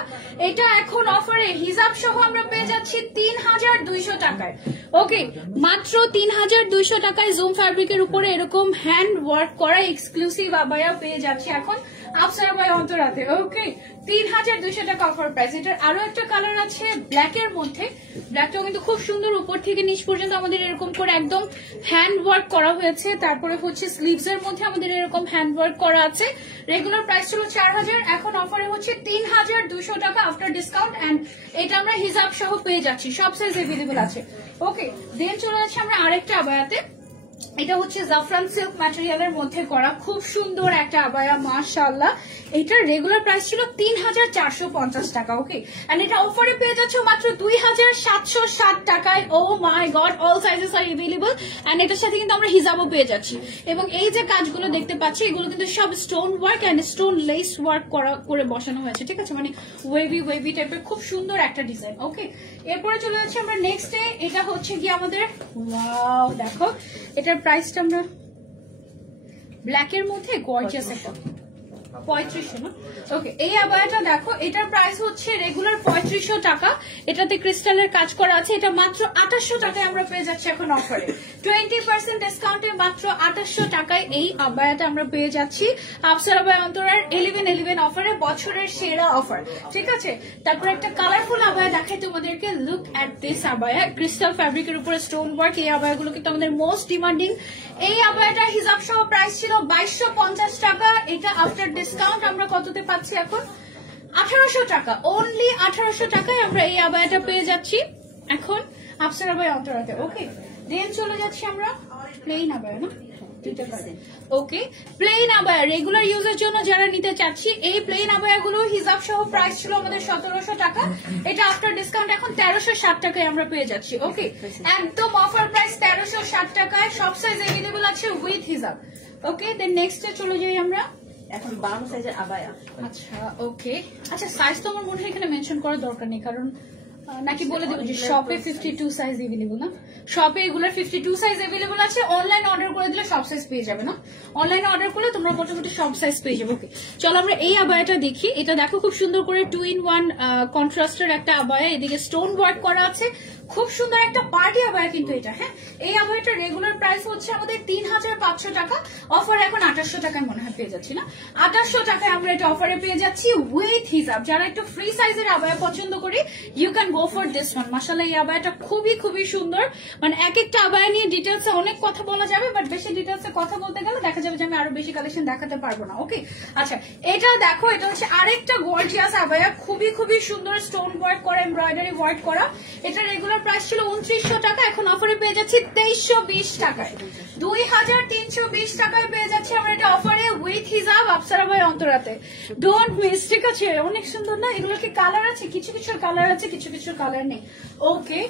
এটা এখন অফারে হিজাব সহ আমরা পেয়ে যাচ্ছি 3200 টাকায়। ওকে, মাত্র 3200 টাকায় জুম ফ্যাব্রিকের উপরে এরকম হ্যান্ড ওয়ার্ক করা এক্সক্লুসিভ আবায়া পেয়ে যাচ্ছি এখন আফসার আবায়া অন্তরাতে। ওকে, 3200 টাকা অফার প্রাইস। এটার আরো একটা কালার আছে ব্ল্যাক এর মধ্যে, ব্ল্যাকটাও কিন্তু খুব সুন্দর, উপর থেকে নিচ পর্যন্ত আমাদের এরকম করে একদম হ্যান্ড ওয়ার্ক করা হয়েছে। তারপরে হচ্ছে স্লিভস এর মধ্যে আমাদের এরকম হ্যান্ড ওয়ার্ক করা আছে। রেগুলার প্রাইস ছিল 4000, এখন অফারে হচ্ছে 3200 টাকা আফটার ডিসকাউন্ট, এন্ড এটা আমরা হিজাব সহ পেয়ে যাচ্ছি, সব সাইজ এভেলেবল আছে। ওকে, দেন চলে যাচ্ছি আমরা আরেকটা আবায়াতে। এটা হচ্ছে জাফরান সিল্ক ম্যাটেরিয়ালের মধ্যে করা, খুব সুন্দর একটা আবায়া। মাশাআল্লাহ, এটার রেগুলার প্রাইস ছিল 3450 টাকা। ওকে, এন্ড এটা অফারে পেয়ে যাচ্ছে মাত্র 2760 টাকায়। Oh my God, all sizes are available, and এটার সাথে কিন্তু আমরা হিজাবও পেয়ে যাচ্ছি। এবং এই যে কাজগুলো দেখতে পাচ্ছি এগুলো কিন্তু সব stone work and stone lace work করে বসানো হয়েছে। ঠিক আছে, মানে ওয়েভি টাইপের খুব সুন্দর একটা ডিজাইন। ওকে, এরপরে চলে যাচ্ছি আমরা নেক্সটে। এটা হচ্ছে কি আমাদের, ওয়াও দেখো, এটার প্রাইসটা আমরা ব্ল্যাক এর মধ্যে গর্জিয়াস একটা 3500 না। ওকে, এই আবায়াটা দেখো, এটার প্রাইস হচ্ছে রেগুলার 3500 টাকা, এটাতে ক্রিস্টালের কাজ করা আছে, এটা মাত্র 2800 টাকায় আমরা পেয়ে যাচ্ছি এখন অফারে, 20% ডিসকাউন্টে মাত্র 2800 টাকায় এই আবায়াটা আমরা পেয়ে যাচ্ছি আফসার আবায়া অন্তরার 11/11 অফারে, বছরের সেরা অফার। ঠিক আছে, তারপর একটা কালারফুল আবায়া দেখাই তোমাদেরকে। লুক এট দিস আবায়া, ক্রিস্টাল ফ্যাব্রিকের উপরে স্টোন ওয়ার্ক, এই আবায়াগুলো কিন্তু আমাদের মোস্ট ডিমান্ডিং। এই আবায়াটার হিসাব সহ প্রাইস ছিল 2250 টাকা, এটা আফটার ডিসকাউন্ট আমরা কততে পাচ্ছি এখন 1800 টাকা, অনলি 1800 টাকায় আমরা এই আবায়াটা পেয়ে যাচ্ছি এখন আফসার আবায়া অন্তরাতে। ওকে, দেন চলে যাচ্ছি আমরা প্লেন আবায়া না, ওকে, প্লেন আবায়া রেগুলার ইউজের জন্য যারা নিতে চাচ্ছি, এই প্লেন আবায়াগুলো হিসাব সহ প্রাইস ছিল আমাদের 1700 টাকা, এটা আফটার ডিসকাউন্ট এখন 1360 টাকায় আমরা পেয়ে যাচ্ছি। ওকে, একদম অফার প্রাইস 1360 টাকায়, সব সাইজ अवेलेबल আছে উইথ হিসাব। ওকে, দেন নেক্সটে চলে যাই আমরা এখন 52 সাইজের আবায়া। আচ্ছা, ওকে, আচ্ছা সাইজ তো আমার মনে হয় এখানে মেনশন করার দরকার নেই, কারণ নাকি বলে দেবো যে শপে 52 সাইজ এভেলেবল না, শপে এগুলোর 52 সাইজ এভেলেবল আছে, অনলাইন অর্ডার করে দিলে সব সাইজ পেয়ে যাবে না, অনলাইনে অর্ডার করলে তোমরা মোটামুটি সব সাইজ পেয়ে যাবে। ওকে, চলো আমরা এই আবায়াটা দেখি। এটা দেখো খুব সুন্দর করে 2-in-1 কন্ট্রাস্টের একটা আবায়া, এদিকে স্টোন ওয়ার্ক করা আছে, খুব সুন্দর একটা পার্টি আবায়া কিন্তু এটা। হ্যাঁ, এই আবায়াটার রেগুলার প্রাইস হচ্ছে আমাদের 3500 টাকা, অফার এখন 2800 টাকায় মনে হয় পেয়ে যাচ্ছি না, 2800 টাকায় আমরা এটা অফারে পেয়ে যাচ্ছি উইথ হিসাব। যারা একটু ফ্রি সাইজের আবায়া পছন্দ করি, you can go for this one. মাশাআল্লাহ, এই আবায়াটা খুবই সুন্দর, মানে এক একটা আবায়া নিয়ে ডিটেলসে অনেক কথা বলা যাবে, বাট বেশি ডিটেলসে কথা বলতে গেলে দেখা যাবে যে আমি আরো বেশি কালেকশন দেখাতে পারবো না। ওকে, আচ্ছা, এটা দেখো, এটা হচ্ছে আরেকটা গর্জিয়াস আবায়া, খুবই সুন্দর স্টোন ওয়ার্ক করা, এমব্রয়ডারি ওয়ার্ক করা, এটা রেগুলার রেগুলার প্রাইস ছিল 2900 টাকা, এখন অফারে পেয়ে যাচ্ছি 2320 টাকায়, 2320 টাকায় পেয়ে যাচ্ছি আমরা এটা অফারে উইথ হিজাব আফসারা ভাই অন্তরাতে। ডোন্ট মিস, ঠিক আছে? অনেক সুন্দর না? এগুলো কি কালার আছে? কিছু কিছু কালার আছে, কিছু কিছু কালার নেই। ওকে,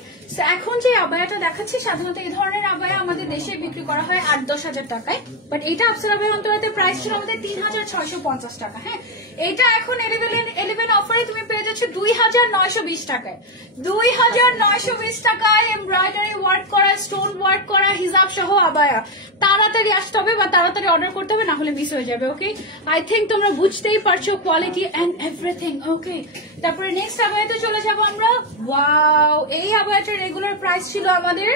এখন যে আবায়াটা দেখাচ্ছি সাধারণত এই ধরনের আবায়া আমাদের দেশে বিক্রি করা হয় 8-10 হাজার টাকায়, বাট এটা আফসারা ভাই অন্তরাতে প্রাইস ছিল আমাদের 3650 টাকা। হ্যাঁ, এটা এখন 11 অফারে তুমি পেয়ে যাচ্ছ 2920 টাকায়, 2920 টাকায় এমব্রয়ডারি ওয়ার্ক করা, স্টোন ওয়ার্ক করা হিজাব সহ আবায়া। তাড়াতাড়ি আসতে হবে বা তাড়াতাড়ি অর্ডার করতে হবে, না হলে মিস হয়ে যাবে। ওকে, আই থিঙ্ক তোমরা বুঝতেই পারছো কোয়ালিটি এন্ড এভরিথিং। ওকে, তারপরে নেক্সট আবায়াতে চলে যাবো আমরা। ওয়াও, এই আবায়াটার রেগুলার প্রাইস ছিল আমাদের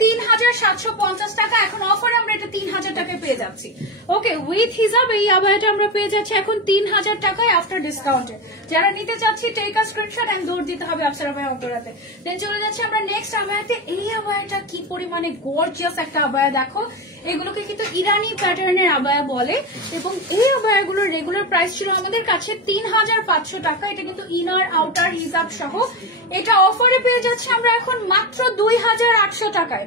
3750 টাকা, এখন অফারে আমরা এটা 3000 টাকায় পেয়ে যাচ্ছি। ওকে, উইথ হিজাব এই আবায়াটা আমরা পেয়ে যাচ্ছি এখন 3000 টাকায় আফটার ডিসকাউন্টে। যারা নিতে চাচ্ছি টেক আ স্ক্রিনশট এন্ড দৌড় দিতে হবে আফসারা ভাই অন্তরাতে। দেন চলে যাচ্ছি আমরা নেক্সট আবায়াতে। এই আবায়াটা কি পরিমাণে গর্জিয়াস একটা আবায়া দেখো, এগুলোকে কিন্তু ইরানি প্যাটার্নের আবায়া বলে, এবং এই আবায়াগুলোর রেগুলার প্রাইস ছিল আমাদের কাছে 3500 টাকা। এটা কিন্তু ইনার আউটার হিজাব সহ, এটা অফারে পেয়ে যাচ্ছি আমরা এখন মাত্র 2800 টাকায়,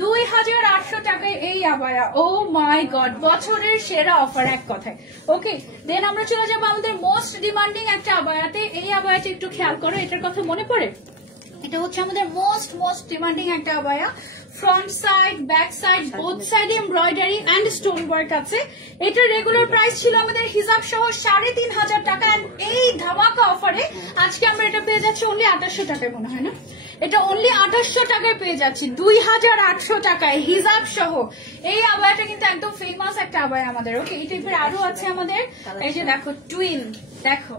2800 টাকায় এই আবায়া। ও মাই গড, বছরের সেরা অফার এক কথায়। ওকে, দেন আমরা চলে যাবো আমাদের মোস্ট ডিমান্ডিং একটা আবায়াতে। এই আবায়াটা একটু খেয়াল করো, এটার কথা মনে পড়ে? এটা হচ্ছে আমাদের মোস্ট ডিমান্ডিং একটা abaya. Front side, back side, both সাইডে এমব্রয়ডারি এন্ড স্টোন ওয়ার্ক আছে। এটার রেগুলার প্রাইস ছিল আমাদের হিজাব সহ 3500 টাকা, এন্ড এই ধামাকা অফারে আজকে আমরা এটা পেয়ে যাচ্ছি অনলি 2800 টাকায়, মনে হয় না? এটা অনলি 2800 টাকায় পেয়ে যাচ্ছি, 2800 টাকায় হিজাব সহ। এই আবায়াটা কিন্তু একদম ফেমাস একটা আবায়া আমাদের। ওকে, এই টাইপের আরো আছে আমাদের। এই যে দেখো টুইন, দেখো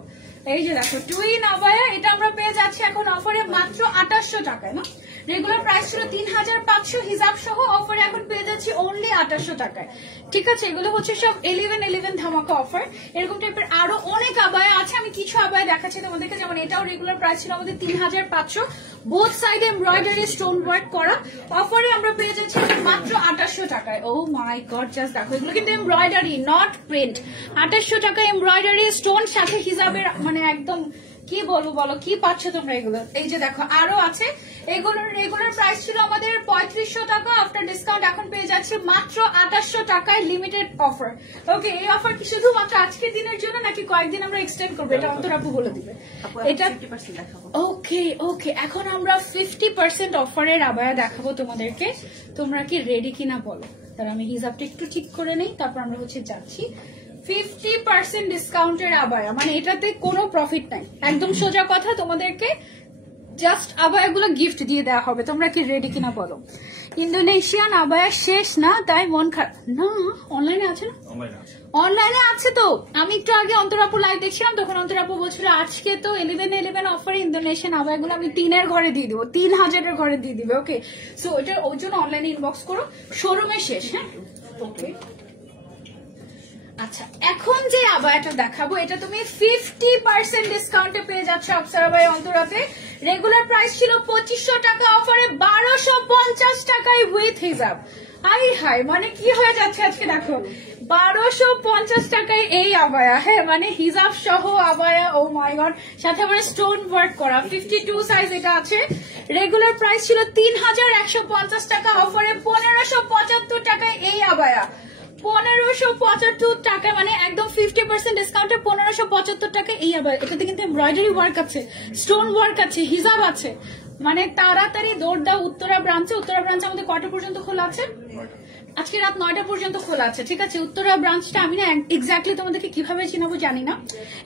এই যে দেখো টুইন আবায়া, এটা আমরা পেয়ে যাচ্ছি এখন অফারে মাত্র 2800 টাকায়। না, রেগুলার প্রাইস ছিল 3500 হিজাব সহ, অফারে এখন পেয়ে যাচ্ছি অনলি 2800 টাকায়। ঠিক আছে, এগুলো হচ্ছে সব 11 ধামাকা অফার। এরকম টাইপের আরো অনেক আবায়া আছে, আমি কিছু আবায়া দেখাচ্ছি তোমাদেরকে। যেমন এটাও রেগুলার প্রাইস ছিল আমাদের 3500, বোথ সাইডে এমব্রয়ডারি স্টোন ওয়ার্ক করা, অফারে আমরা পেয়ে যাচ্ছি মাত্র 2800 টাকায়। ও মাই গড, জাস্ট দেখো, এগুলো কিন্তু এমব্রয়ডারি নট প্রিন্ট। 2800 টাকায় এমব্রয়ডারি স্টোন সাথে হিজাবের, মানে একদম কি বলবো বলো, কি পাচ্ছ তোমরা এগুলো? এই যে দেখো আরো আছে, এগুলোর রেগুলার প্রাইস ছিল আমাদের 3500 টাকা, আফটার ডিসকাউন্ট এখন পেয়ে যাচ্ছে মাত্র 2800 টাকায়, লিমিটেড অফার। ওকে, এই অফার কি শুধুমাত্র আজকের দিনের জন্য নাকি কয়েকদিন আমরা এক্সটেন্ড করবো? এটা অন্তরাপু বলে দিবে। এটা ওকে, এখন আমরা 50% অফারের আবায়া দেখাবো তোমাদেরকে। তোমরা কি রেডি কিনা বলো? তার আমি হিসাবটা একটু ঠিক করে নেই, তারপর আমরা হচ্ছে যাচ্ছি। 50% ডিসকাউন্টের আবায়া, মানে এটাতে কোনো প্রফিট নাই, একদম সোজা কথা। তোমাদেরকে জাস্ট আবায়াগুলো গিফট দিয়ে দেওয়া হবে। তোমরা কি রেডি কিনা বলো? ইন্দোনেশিয়ান আবায়া শেষ না, তাই মন খারাপ না? অনলাইনে আছে না? অনলাইনে আছে তো। আমি একটু আগে অন্তরাপু লাইভ দেখছিলাম, তখন অন্তরাপু বলছিল আজকে তো 11 অফারে ইন্দোনেশিয়ান আবায়াগুলো আমি 3-এর ঘরে দিয়ে দিবো, 3000-এর ঘরে দিয়ে দিবে। ওকে, সো এটার ওর জন্য অনলাইনে ইনবক্স করো, শোরুমে শেষ। হ্যাঁ, ওকে। আচ্ছা, এখন যে আবায়াটা দেখাবো এটা তুমি 50% ডিসকাউন্টে পেয়ে যাচ্ছ আফসারা ভাই অন্তরাতে। রেগুলার প্রাইস ছিল 2500 টাকা, অফারে 1250 টাকায় উইথ হিজাব। আই হাই, মানে কি হয়ে যাচ্ছে আজকে দেখো, 1250 টাকায় এই আবায়া। হ্যাঁ, মানে হিজাব সহ আবায়া। ও মাই গড, সাথে আবার স্টোন ওয়ার্ক করা। 52 সাইজ এটা আছে। রেগুলার প্রাইস ছিল 3150 টাকা, অফারে 1575 টাকায় এই আবায়া। 1575 টাকা, মানে একদম 50% ডিসকাউন্টে 1575 টাকা এই আবার। এটাতে কিন্তু এমব্রয়ডারি ওয়ার্ক আছে, স্টোন ওয়ার্ক আছে, হিজাব আছে। মানে তাড়াতাড়ি দৌড় দাও উত্তরা ব্রাঞ্চে। উত্তরা ব্রাঞ্চ আমাদের কটা পর্যন্ত খোলা আছে? আজকে রাত 9টা পর্যন্ত খোলা আছে। ঠিক আছে, উত্তরা ব্রাঞ্চটা আমি না এক্স্যাক্টলি তোমাদেরকে কিভাবে চিনাবো জানি না।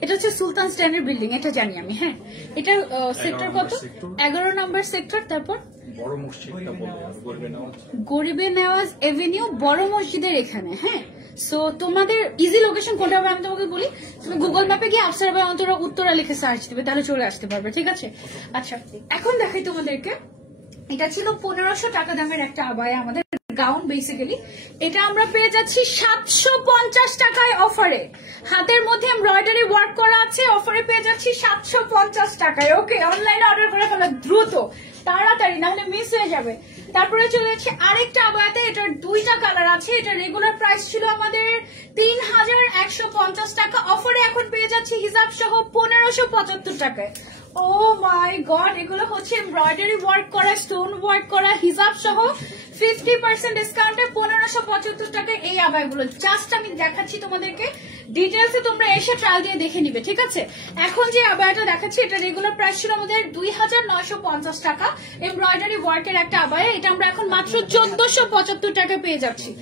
এটা হচ্ছে সুলতান স্ট্যান্ডার্ড বিল্ডিং, এটা জানি আমি। হ্যাঁ, এটা সেক্টর কত? 11 নম্বর সেক্টর। তারপর গরিবে নেওয়াজ এভিনিউ, বড় মসজিদের এখানে। হ্যাঁ, সো তোমাদের ইজি লোকেশন কোনটা হবে আমি তোমাকে বলি। তুমি গুগল ম্যাপে গিয়ে আফসারা ভাই অন্তরা উত্তরা লিখে সার্চ দিবে, তাহলে চলে আসতে পারবে। ঠিক আছে, আচ্ছা এখন দেখাই তোমাদেরকে। এটা ছিল 1500 টাকা দামের একটা আবায়া, আমাদের গাউন বেসিক্যালি। এটা আমরা পেয়ে যাচ্ছি 750 টাকায় অফারে। হাতের মধ্যে এমব্রয়ডারি ওয়ার্ক করা আছে, অফারে পেয়ে যাচ্ছি 750 টাকায়। ওকে, অনলাইনে অর্ডার করে ফেলো দ্রুত, তাড়াতাড়ি, নাহলে মিস হয়ে যাবে। তারপরে চলে যাচ্ছে আরেকটা আবায়াতে, এটার 2টা কালার আছে। এটা রেগুলার প্রাইস ছিল আমাদের 3150 টাকা, অফারে এখন পেয়ে যাচ্ছি হিজাব সহ 1575 টাকায়। ও মাই গড, এগুলো হচ্ছে এমব্রয়ডারি ওয়ার্ক করা, স্টোন ওয়ার্ক করা, হিজাব সহ 50% ডিসকাউন্টে 1575 টাকায় এই আবায়াগুলো। জাস্ট আমি দেখাচ্ছি তোমাদেরকে, ডিটেলসে তোমরা এসে ট্রায়াল দিয়ে দেখে নিবে, ঠিক আছে? এখন যে আবায়াটা দেখাচ্ছি এটা রেগুলার প্রাইস ছিল আমাদের 2950 টাকা, এমব্রয়ডারি ওয়ার্কের একটা আবায়া। এটা আমরা এখন মাত্র 1475 টাকায় পেয়ে যাচ্ছি।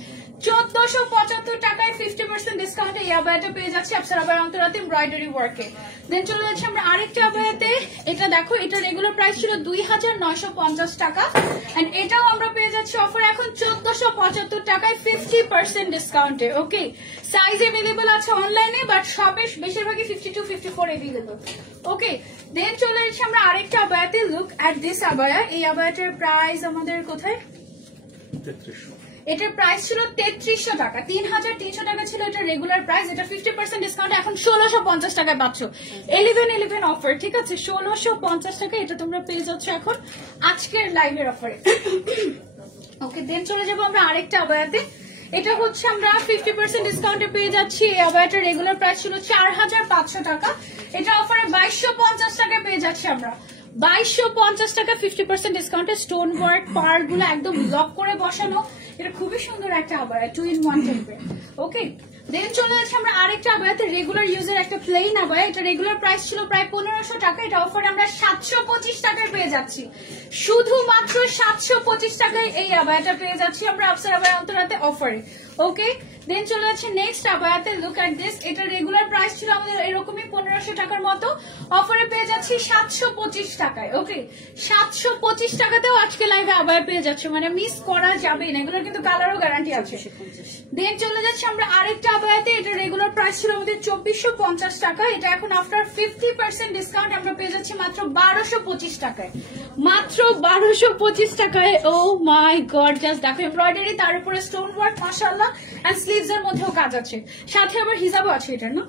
1475 টাকায় 50% ডিসকাউন্টে এই আবায়াটা পেয়ে যাচ্ছি আফসার আবায়া অন্তরাতে এমব্রয়ডারি ওয়ার্কে। দেন চলে যাচ্ছে আমরা আরেকটা আবায়াতে। এটা দেখো, এটা রেগুলার প্রাইস ছিল 2950 টাকা, এন্ড এটাও আমরা পেয়ে যাচ্ছি অফার এখন 1475 টাকায় 50% ডিসকাউন্টে। ওকে, সাইজ अवेलेबल আছে অনলাইনে, বাট শপে বেশিরভাগই 52, 54 अवेलेबल। ওকে, দেন চলে যাচ্ছে আমরা আরেকটা আবায়াতে। লুক এট দিস আবায়া। এই আবায়াটার প্রাইস আমাদের কোথায়? 3300। এটার প্রাইস ছিল 3300 টাকা, 3300 টাকা ছিল এটা রেগুলার প্রাইস। এটা 50% ডিসকাউন্ট এখন 1650 টাকায় পাচ্ছ। 11/11 অফার, ঠিক আছে? 1650 টাকা এটা তোমরা পেয়ে যাচ্ছ এখন আজকের লাইভের অফারে। ওকে, দেন চলে যাবো আমরা আরেকটা আবায়াতে। এটা হচ্ছে আমরা 50% ডিসকাউন্টে পেয়ে যাচ্ছি। এই আবায়াটার রেগুলার প্রাইস ছিল 4500 টাকা, এটা অফারে 2250 টাকায় পেয়ে যাচ্ছি আমরা। 2250 টাকা 50% ডিসকাউন্টে স্টোন ওয়ার্ক পার্ল গুলো একদম লক করে বসানো। এটা খুবই সুন্দর একটা আবায়া, 2-in-1 টাইপের। ওকে, দেন চলে যাচ্ছে আমরা আরেকটা আবায়াতে, রেগুলার ইউজের একটা প্লেন আবায়া। এটা রেগুলার প্রাইস ছিল প্রায় 1500 টাকা, এটা অফারে আমরা 725 টাকায় পেয়ে যাচ্ছি। শুধুমাত্র 725 টাকায় এই আবায়াটা পেয়ে যাচ্ছি আমরা আফসার আবায়া অন্তরাতে অফারে। ওকে, দেন চলে যাচ্ছে নেক্সট আবায়াতে। Look at this. এটা রেগুলার প্রাইস ছিল আমাদের এরকমই 1500 টাকার মতো, অফারে পেয়ে যাচ্ছি 725 টাকায়। ওকে, 725 টাকাতেও আজকে লাইভে আবায়া পেয়ে যাচ্ছে, মানে মিস করা যাবে না। এগুলোর কিন্তু কালারও গ্যারান্টি আছে। দেন চলে যাচ্ছে আমরা আরেকটা আবায়াতে। এটা রেগুলার প্রাইস ছিল আমাদের 2450 টাকা, এটা এখন আফটার 50% ডিসকাউন্ট আমরা পেয়ে যাচ্ছি মাত্র 1225 টাকায়। মাত্র 1225 টাকায়। ও মাই গড, জাস্ট দেখো এমব্রয়ডারি, তার উপরে স্টোন ওয়ার্ক, মাশাআল্লাহ, এন্ড স্লিভস এর মধ্যেও কাজ আছে, সাথে আবার হিজাবও আছে এটা, না?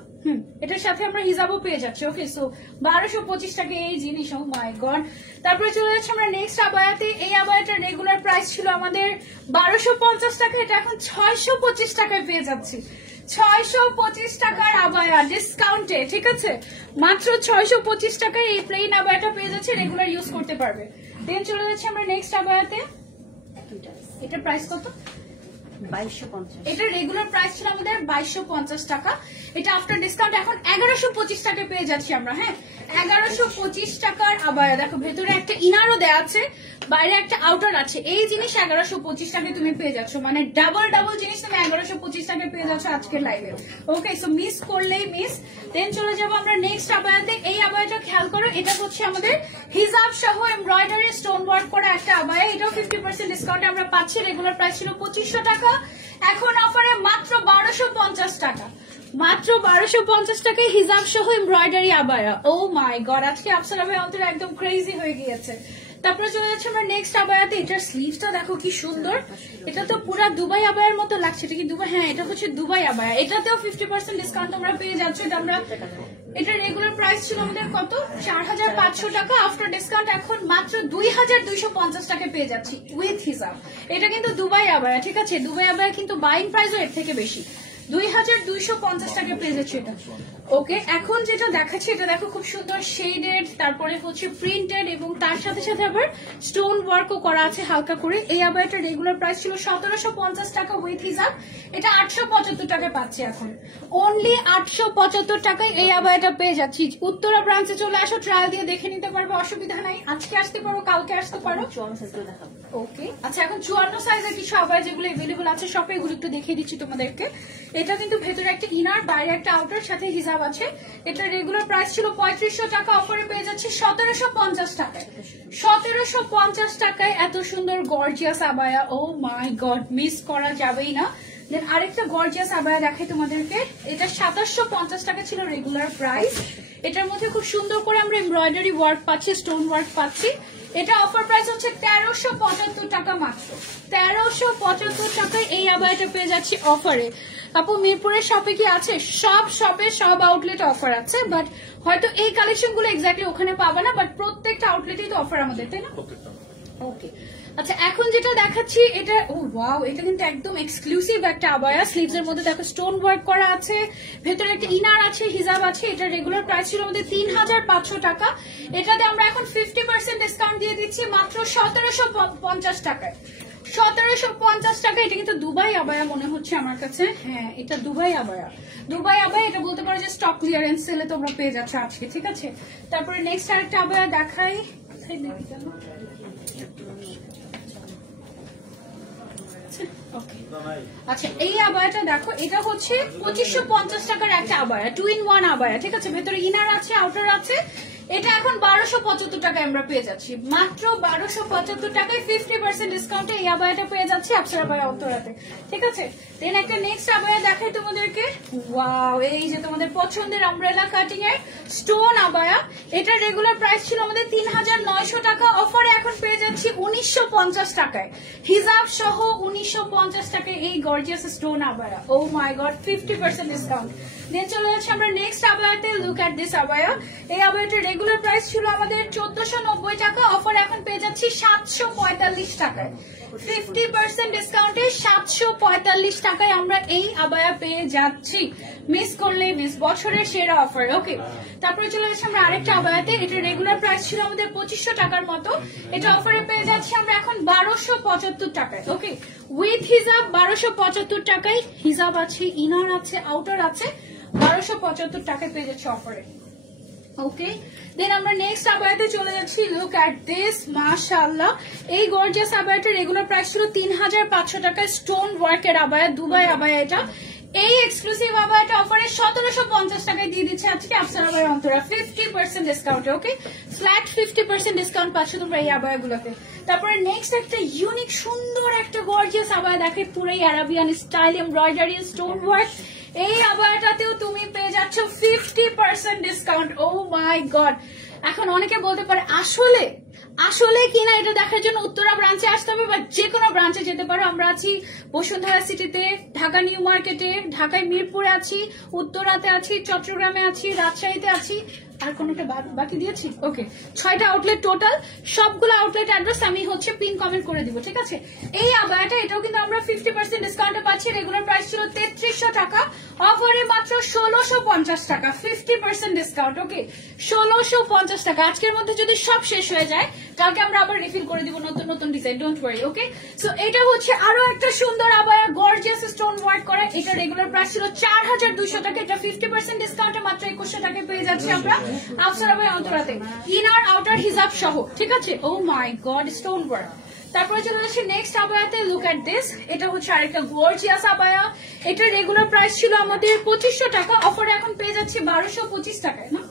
এটার সাথে আমরা হিজাবও পেয়ে যাচ্ছি। ওকে, সো 1225 টাকা এই জিনিস। ও মাই গড। তারপরে চলে যাচ্ছে আমরা নেক্সট আবায়াতে। এই আবায়াটার রেগুলার প্রাইস ছিল আমাদের 1250 টাকা, এটা এখন 625 টাকায় পেয়ে যাচ্ছি। 625 টাকার আবায়া ডিসকাউন্টে, ঠিক আছে? মাত্র 625 টাকায় এই প্লেন আবায়াটা পেয়ে যাচ্ছে, রেগুলার ইউজ করতে পারবে। দেন চলে যাচ্ছে আমরা নেক্সট আবায়াতে। এটার প্রাইস কত? 2250। এটা রেগুলার প্রাইস ছিল আমাদের 2250 টাকা, এটা আফটার ডিসকাউন্ট এখন 1125 টাকায় পেয়ে যাচ্ছি আমরা। হ্যাঁ, 1125 টাকার আবায়া। দেখো ভেতরে একটা ইনারও দেওয়া আছে, বাইরে একটা আউটার আছে। এই জিনিস 1125 টাকায় তুমি পেয়ে যাচ্ছ, মানে ডাবল জিনিস তুমি 1125 টাকায় পেয়ে যাচ্ছ আজকের লাইভে। ওকে, সো মিস করলেই মিস। দেন চলে যাবো আমরা নেক্সট আবায়াতে। এই আবায়াটা খেয়াল করো, এটা হচ্ছে আমাদের হিজাব সহ এমব্রয়ডারি স্টোন ওয়ার্ক করা একটা আবায়া। এটাও 50% ডিসকাউন্টে আমরা পাচ্ছি। রেগুলার প্রাইস ছিল 2500 টাকা, এখন অফারে মাত্র 1250 টাকা। মাত্র 1250 টাকায় হিজাব সহ embroidery abaya. Oh my god, আজকে আফসার আবায়া অন্তর একদম ক্রেজি হয়ে গিয়েছে। তারপরে চলে যাচ্ছে আমরা নেক্সট আবায়াতে। এটার স্লিভসটা দেখো কি সুন্দর, এটা তো পুরো দুবাই আবায়ার মতো লাগছে। এটা কি দুবাই? হ্যাঁ, এটা হচ্ছে দুবাই আবায়া। এটাতেও 50% ডিসকাউন্ট তোমরা পেয়ে যাচ্ছ। এটা আমরা, এটা রেগুলার প্রাইস ছিল আমাদের কত? 4500 টাকা, আফটার ডিসকাউন্ট এখন মাত্র 2250 টাকায় পেয়ে যাচ্ছি উইথ হিজাব। এটা কিন্তু দুবাই আবায়া, ঠিক আছে? দুবাই আবায়া কিন্তু বাইং প্রাইসও এর থেকে বেশি, 2250 টাকা পেয়ে যাচ্ছে এটা। ওকে, এখন যেটা দেখাচ্ছি এটা দেখো খুব সুন্দর শেডেড, তারপরে হচ্ছে প্রিন্টেড, এবং তার সাথে সাথে আবার স্টোন ওয়ার্কও করা আছে হালকা করে। এই আবায়াটা রেগুলার প্রাইস ছিল 1750 টাকা উইথ হিজাব, এটা 875 টাকায় পাচ্ছি এখন। অনলি 875 টাকায় এই আবায়াটা পেয়ে যাচ্ছি। উত্তরা ব্রাঞ্চে চলে আসো, ট্রায়াল দিয়ে দেখে নিতে পারবো, অসুবিধা নাই। আজকে আসতে পারো, কালকে আসতে পারো। 54 সাইজগুলো দেখাবো। ওকে, আচ্ছা, এখন 54 সাইজের কিছু আবায়া যেগুলো এভেলেবল আছে শপে, এগুলো একটু দেখিয়ে দিচ্ছি তোমাদেরকে। এটা কিন্তু ভেতরে একটা ইনার, বাইরে একটা আউটার, সাথে হিজাব আছে। এটা রেগুলার প্রাইস ছিল 3500 টাকা, অফারে পেয়ে যাচ্ছে 1750 টাকায়। 1750 টাকায় এত সুন্দর gorgeous abaya. Oh my god, miss করা যাবেই না। দেন আরেকটা গর্জিয়াস আবায়া দেখাই তোমাদেরকে। এটা 2750 টাকা ছিল রেগুলার প্রাইস। এটার মধ্যে খুব সুন্দর করে আমরা এমব্রয়ডারি ওয়ার্ক পাচ্ছি, স্টোন ওয়ার্ক পাচ্ছি। এটা অফার প্রাইস হচ্ছে 1375 টাকা মাত্র। 1375 টাকায় এই আবায়াটা পেয়ে যাচ্ছি অফারে। আপু মিরপুরের শপে কি আছে? সব শপে, সব আউটলেট অফার আছে, বাট হয়তো এই কালেকশন গুলো এক্স্যাক্টলি ওখানে পাবে না, বাট প্রত্যেকটা আউটলেটেই তো অফার আমাদের, তাই না? ওকে, আচ্ছা এখন যেটা দেখাচ্ছি এটা ওয়াও, এটা কিন্তু একদম এক্সক্লুসিভ একটা আবায়া। স্লিভস এর মধ্যে দেখো স্টোন ওয়ার্ক করা আছে, ভেতরে একটা ইনার আছে, হিজাব আছে। এটা রেগুলার প্রাইস ছিল আমাদের 3500 টাকা। এটাতে আমরা এখন 50% ডিসকাউন্ট দিয়ে দিচ্ছি মাত্র 1750 টাকায়। 1750 টাকা। এটা কিন্তু দুবাই আবায়া মনে হচ্ছে আমার কাছে। হ্যাঁ, এটা দুবাই আবায়া। দুবাই আবায়া, এটা বলতে পারো যে স্টক ক্লিয়ারেন্স সেলে তোমরা পেয়ে যাচ্ছ আজকে, ঠিক আছে। তারপরে নেক্সট আরেকটা আবায়া দেখাই। আচ্ছা এই আবায়াটা দেখো, এটা হচ্ছে 2550 টাকার একটা আবায়া, 2-in-1 আবায়া, ঠিক আছে। ভেতরে ইনার আছে, আউটার আছে। এটা এখন 1275 টাকায় আমরা পেয়ে যাচ্ছি, মাত্র 1275 টাকায় 50% ডিসকাউন্টে এই আবায়াটা পেয়ে যাচ্ছি আপসারা আবায়া অন্তরাতে, ঠিক আছে। দেন একটা নেক্সট আবায়া দেখাই তোমাদেরকে। ওয়াও, এই যে তোমাদের পছন্দের আমব্রেলা কাটিং এর স্টোন আবায়া। এটা রেগুলার প্রাইস ছিল আমাদের 3900 টাকা, অফারে এখন পেয়ে যাচ্ছি 1950 টাকায়, হিজাব সহ 1950 টাকায় এই গর্জিয়াস স্টোন আবায়া। Oh my God, 50% discount. Then চলে যাচ্ছে আমরা নেক্সট আবায়াতে। লুক এট দিস আবায়া। এই আবায়াটার রেগুলার প্রাইস ছিল আমাদের 1490 টাকা, অফারে এখন পেয়ে যাচ্ছি 745 টাকায়। 50% ডিসকাউন্টে 745 টাকায় আমরা এই আবায়া পেয়ে যাচ্ছি। মিস করলে মিস, বছরের সেরা অফার। ওকে, তারপরে চলে যাচ্ছে আমরা আরেকটা আবায়াতে। এটা রেগুলার প্রাইস ছিল আমাদের 2500 টাকার মতো, এটা অফারে পেয়ে যাচ্ছি আমরা এখন 1275 টাকায়। ওকে, উইথ হিজাব 1275 টাকায়, হিজাব আছে, ইনার আছে, আউটার আছে, 1275 টাকায় পেয়ে যাচ্ছে অফারে। ওকে, দেন আমরা নেক্সট আবায়াতে চলে যাচ্ছি। লুক এট দিস, মাশাআল্লাহ। এই গর্জিয়াস আবায়াটার রেগুলার প্রাইস ছিল 3500 টাকায়, স্টোন ওয়ার্কের আবায়া, দুবাই আবায়া এটা। এই এক্সক্লুসিভ আবায়াটা অফারে 1750 টাকায় দিয়ে দিচ্ছে আজকে আপসারা আবায়া অন্তরা, 50% ডিসকাউন্টে। ওকে, ফ্ল্যাট 50% ডিসকাউন্ট পাচ্ছ তোমরা এই আবায়াগুলোতে। তারপরে নেক্সট একটা ইউনিক সুন্দর একটা গর্জিয়াস আবায়া দেখে, পুরোই Arabian style, embroidery, stone work. এই আবায়াটাতেও তুমি পেয়ে যাচ্ছ 50% ডিসকাউন্ট। ও মাই গড, এখন অনেকে বলতে পারে আসলে আসলে কিনা, এটা দেখার জন্য উত্তরা ব্রাঞ্চে আসতে হবে বা যে কোনো ব্রাঞ্চে যেতে পারো। আমরা আছি বসুন্ধরা সিটিতে, ঢাকা নিউ মার্কেটে, ঢাকায় মিরপুরে আছি, উত্তরাতে আছি, চট্টগ্রামে আছি, রাজশাহীতে আছি, আর কোনটা বাকি দিয়েছি। ওকে, 6টা আউটলেট টোটাল। সবগুলো আউটলেট অ্যাড্রেস আমি হচ্ছে পিন কমেন্ট করে দিব, ঠিক আছে। এই আবায়াটা, এটাও কিন্তু আমরা 50% ডিসকাউন্টে পাচ্ছি। রেগুলার প্রাইস ছিল 3300 টাকা, অফারে মাত্র 1650 টাকা, 50% ডিসকাউন্ট। ওকে, 1650 টাকা। আজকের মধ্যে যদি সব শেষ হয়ে যায়, কালকে আমরা আবার রিফিল করে দিব নতুন নতুন design, don't worry. Okay, so এটা হচ্ছে আরো একটা সুন্দর আবায়া, গর্জিয়াস স্টোন ওয়ার্ক করা। এটা রেগুলার প্রাইস ছিল 4200 টাকা, এটা 50% ডিসকাউন্টে মাত্র 2100 টাকায় পেয়ে যাচ্ছি আমরা আপসারা আবায়া অন্তরাতে, ইনার আউটার হিজাব সহ, ঠিক আছে। ও মাই গড, স্টোন ওয়ার্ক। তারপরে চলে যাচ্ছে নেক্সট আবায়াতে। লুক এট দিস, এটা হচ্ছে আরেকটা গর্জিয়াস আবায়া। এটা রেগুলার প্রাইস ছিল আমাদের 2500 টাকা, অফারে এখন পেয়ে যাচ্ছি 1225 টাকায়, না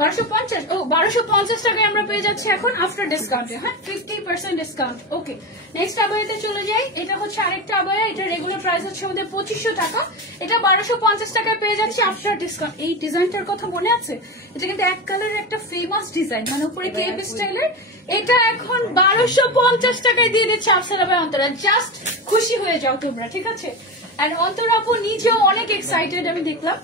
1250, ও 1250 টাকায় আমরা পেয়ে যাচ্ছি এখন আফটার ডিসকাউন্টে। হ্যাঁ, 50% ডিসকাউন্ট। ওকে, নেক্সট আবায়াতে চলে যাই। এটা হচ্ছে আরেকটা আবায়া, এটা রেগুলার প্রাইস হচ্ছে আমাদের 2500 টাকা, এটা 1250 টাকায় পেয়ে যাচ্ছি আফটার ডিসকাউন্ট। এই ডিজাইনটার কথা মনে আছে? এটা কিন্তু এক কালারের একটা ফেমাস ডিজাইন, মানে উপরে কেপ স্টাইলের। এটা এখন 1250 টাকায় দিয়ে দিচ্ছে আপসারা আবায়া অন্তরা। জাস্ট খুশি হয়ে যাও তোমরা, ঠিক আছে। আর অন্তরা আপু নিজেও অনেক এক্সাইটেড, আমি দেখলাম।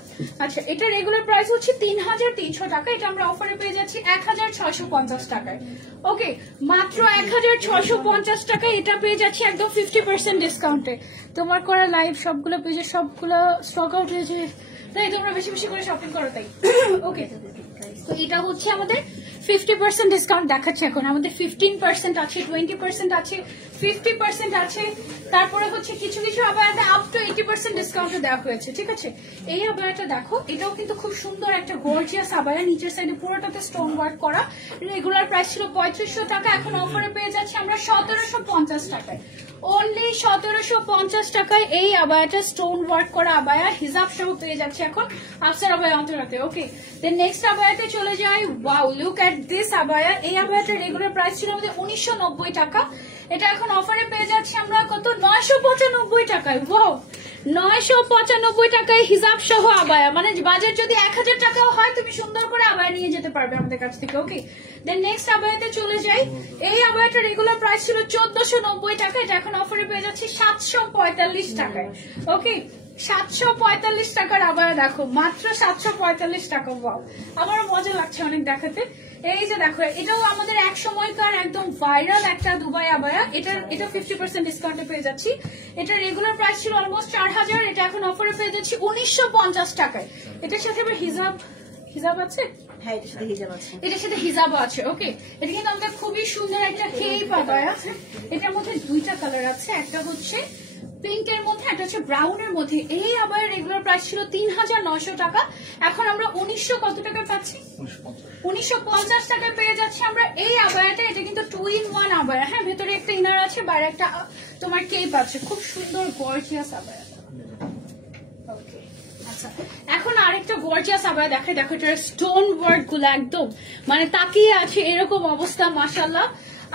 আচ্ছা, এটা রেগুলার প্রাইস হচ্ছে 3300 টাকা, এটা আমরা অফারে পেয়ে যাচ্ছি 1650 টাকায়। ওকে, মাত্র 1650 টাকায় এটা পেয়ে যাচ্ছি একদম 50% ডিসকাউন্টে। তোমার করা লাইভ সবগুলো পেজে সবগুলো স্টক আউট হয়েছে, তাই তোমরা বেশি বেশি করে শপিং করো, তাই। ওকে, তো এটা হচ্ছে আমাদের 50% ডিসকাউন্ট দেখাচ্ছে এখন। আমাদের 15% আছে, 20% আছে, 50% আছে। তারপরে হচ্ছে কিছু কিছু আবায়াতে আপ টু 80% ডিসকাউন্ট দেওয়া হয়েছে, ঠিক আছে। এই আবায়াটা দেখো, এটাও কিন্তু খুব সুন্দর একটা গর্জিয়াস আবায়া, নিচের সাইডে পুরোটাতে স্টোন ওয়ার্ক করা। রেগুলার প্রাইস ছিল 3500 টাকা, এখন অফারে পেয়ে যাচ্ছে আমরা 1750 টাকায়। অনলি 1750 টাকায় এই আবায়াটা, স্টোন ওয়ার্ক করা আবায়া, হিজাব সহ পেয়ে যাচ্ছে এখন আপসারা আবায়া অন্তরাতে। ওকে, দেন নেক্সট আবায়াতে চলে যাই। ওয়াও, লুক এট দিস আবায়া। এই আবায়াটা রেগুলার প্রাইস ছিল আমাদের 1990 টাকা, এটা এখন অফারে পেয়ে যাচ্ছি আমরা কত, 995 টাকায়। ওয়াও, 995 টাকায় হিজাব সহ আবায়া, মানে বাজেট যদি 1000 টাকাও হয়, তুমি সুন্দর করে আবায়া নিয়ে যেতে পারবে আমাদের কাছ থেকে। ওকে, দেন নেক্সট আবায়াতে চলে যাই। এই আবায়াটা রেগুলার প্রাইস ছিল 1490 টাকা, এটা এখন অফারে পেয়ে যাচ্ছি 745 টাকায়। ওকে, 745 টাকার আবায়া দেখো, মাত্র 745 টাকা। ওয়াও, আমারও মজা লাগছে অনেক দেখাতে। এই যে দেখো, এটাও আমাদের এক সময়কার একদম ভাইরাল একটা দুবাই আবায়া। এটা 50% ডিসকাউন্টে পেয়ে যাচ্ছি। এটা রেগুলার প্রাইস ছিল অলমোস্ট 4000, এটা এখন অফারে পেয়ে যাচ্ছি 1950 টাকায়। এটার সাথে আবার হিজাব আছে। হ্যাঁ, এটার সাথে হিজাব আছে। এটার সাথে হিজাবও আছে। ওকে, এটা কিন্তু আমাদের খুবই সুন্দর একটা কেপ আবায়া। এটার মধ্যে দুইটা কালার আছে, একটা হচ্ছে পিঙ্কের মধ্যে, একটা হচ্ছে ব্রাউনের মধ্যে। এই আবায়ের রেগুলার প্রাইস ছিল 3900 টাকা, এখন আমরা 1900 কত টাকা পাচ্ছি? 1950 টাকায় পেয়ে যাচ্ছি আমরা এই আবায়াটা। এটা কিন্তু 2 in 1 আবায়া। হ্যাঁ, ভেতরে একটা ইনার আছে, বাইরে একটা তোমার কেপ আছে। খুব সুন্দর গর্জিয়াস আবায়া। ওকে, আচ্ছা, এখন আরেকটা গর্জিয়াস আবায়া দেখাই। দেখো, এটার স্টোন ওয়ার্ক গুলো একদম মানে তাকিয়ে আছে এরকম অবস্থা। মাশাআল্লাহ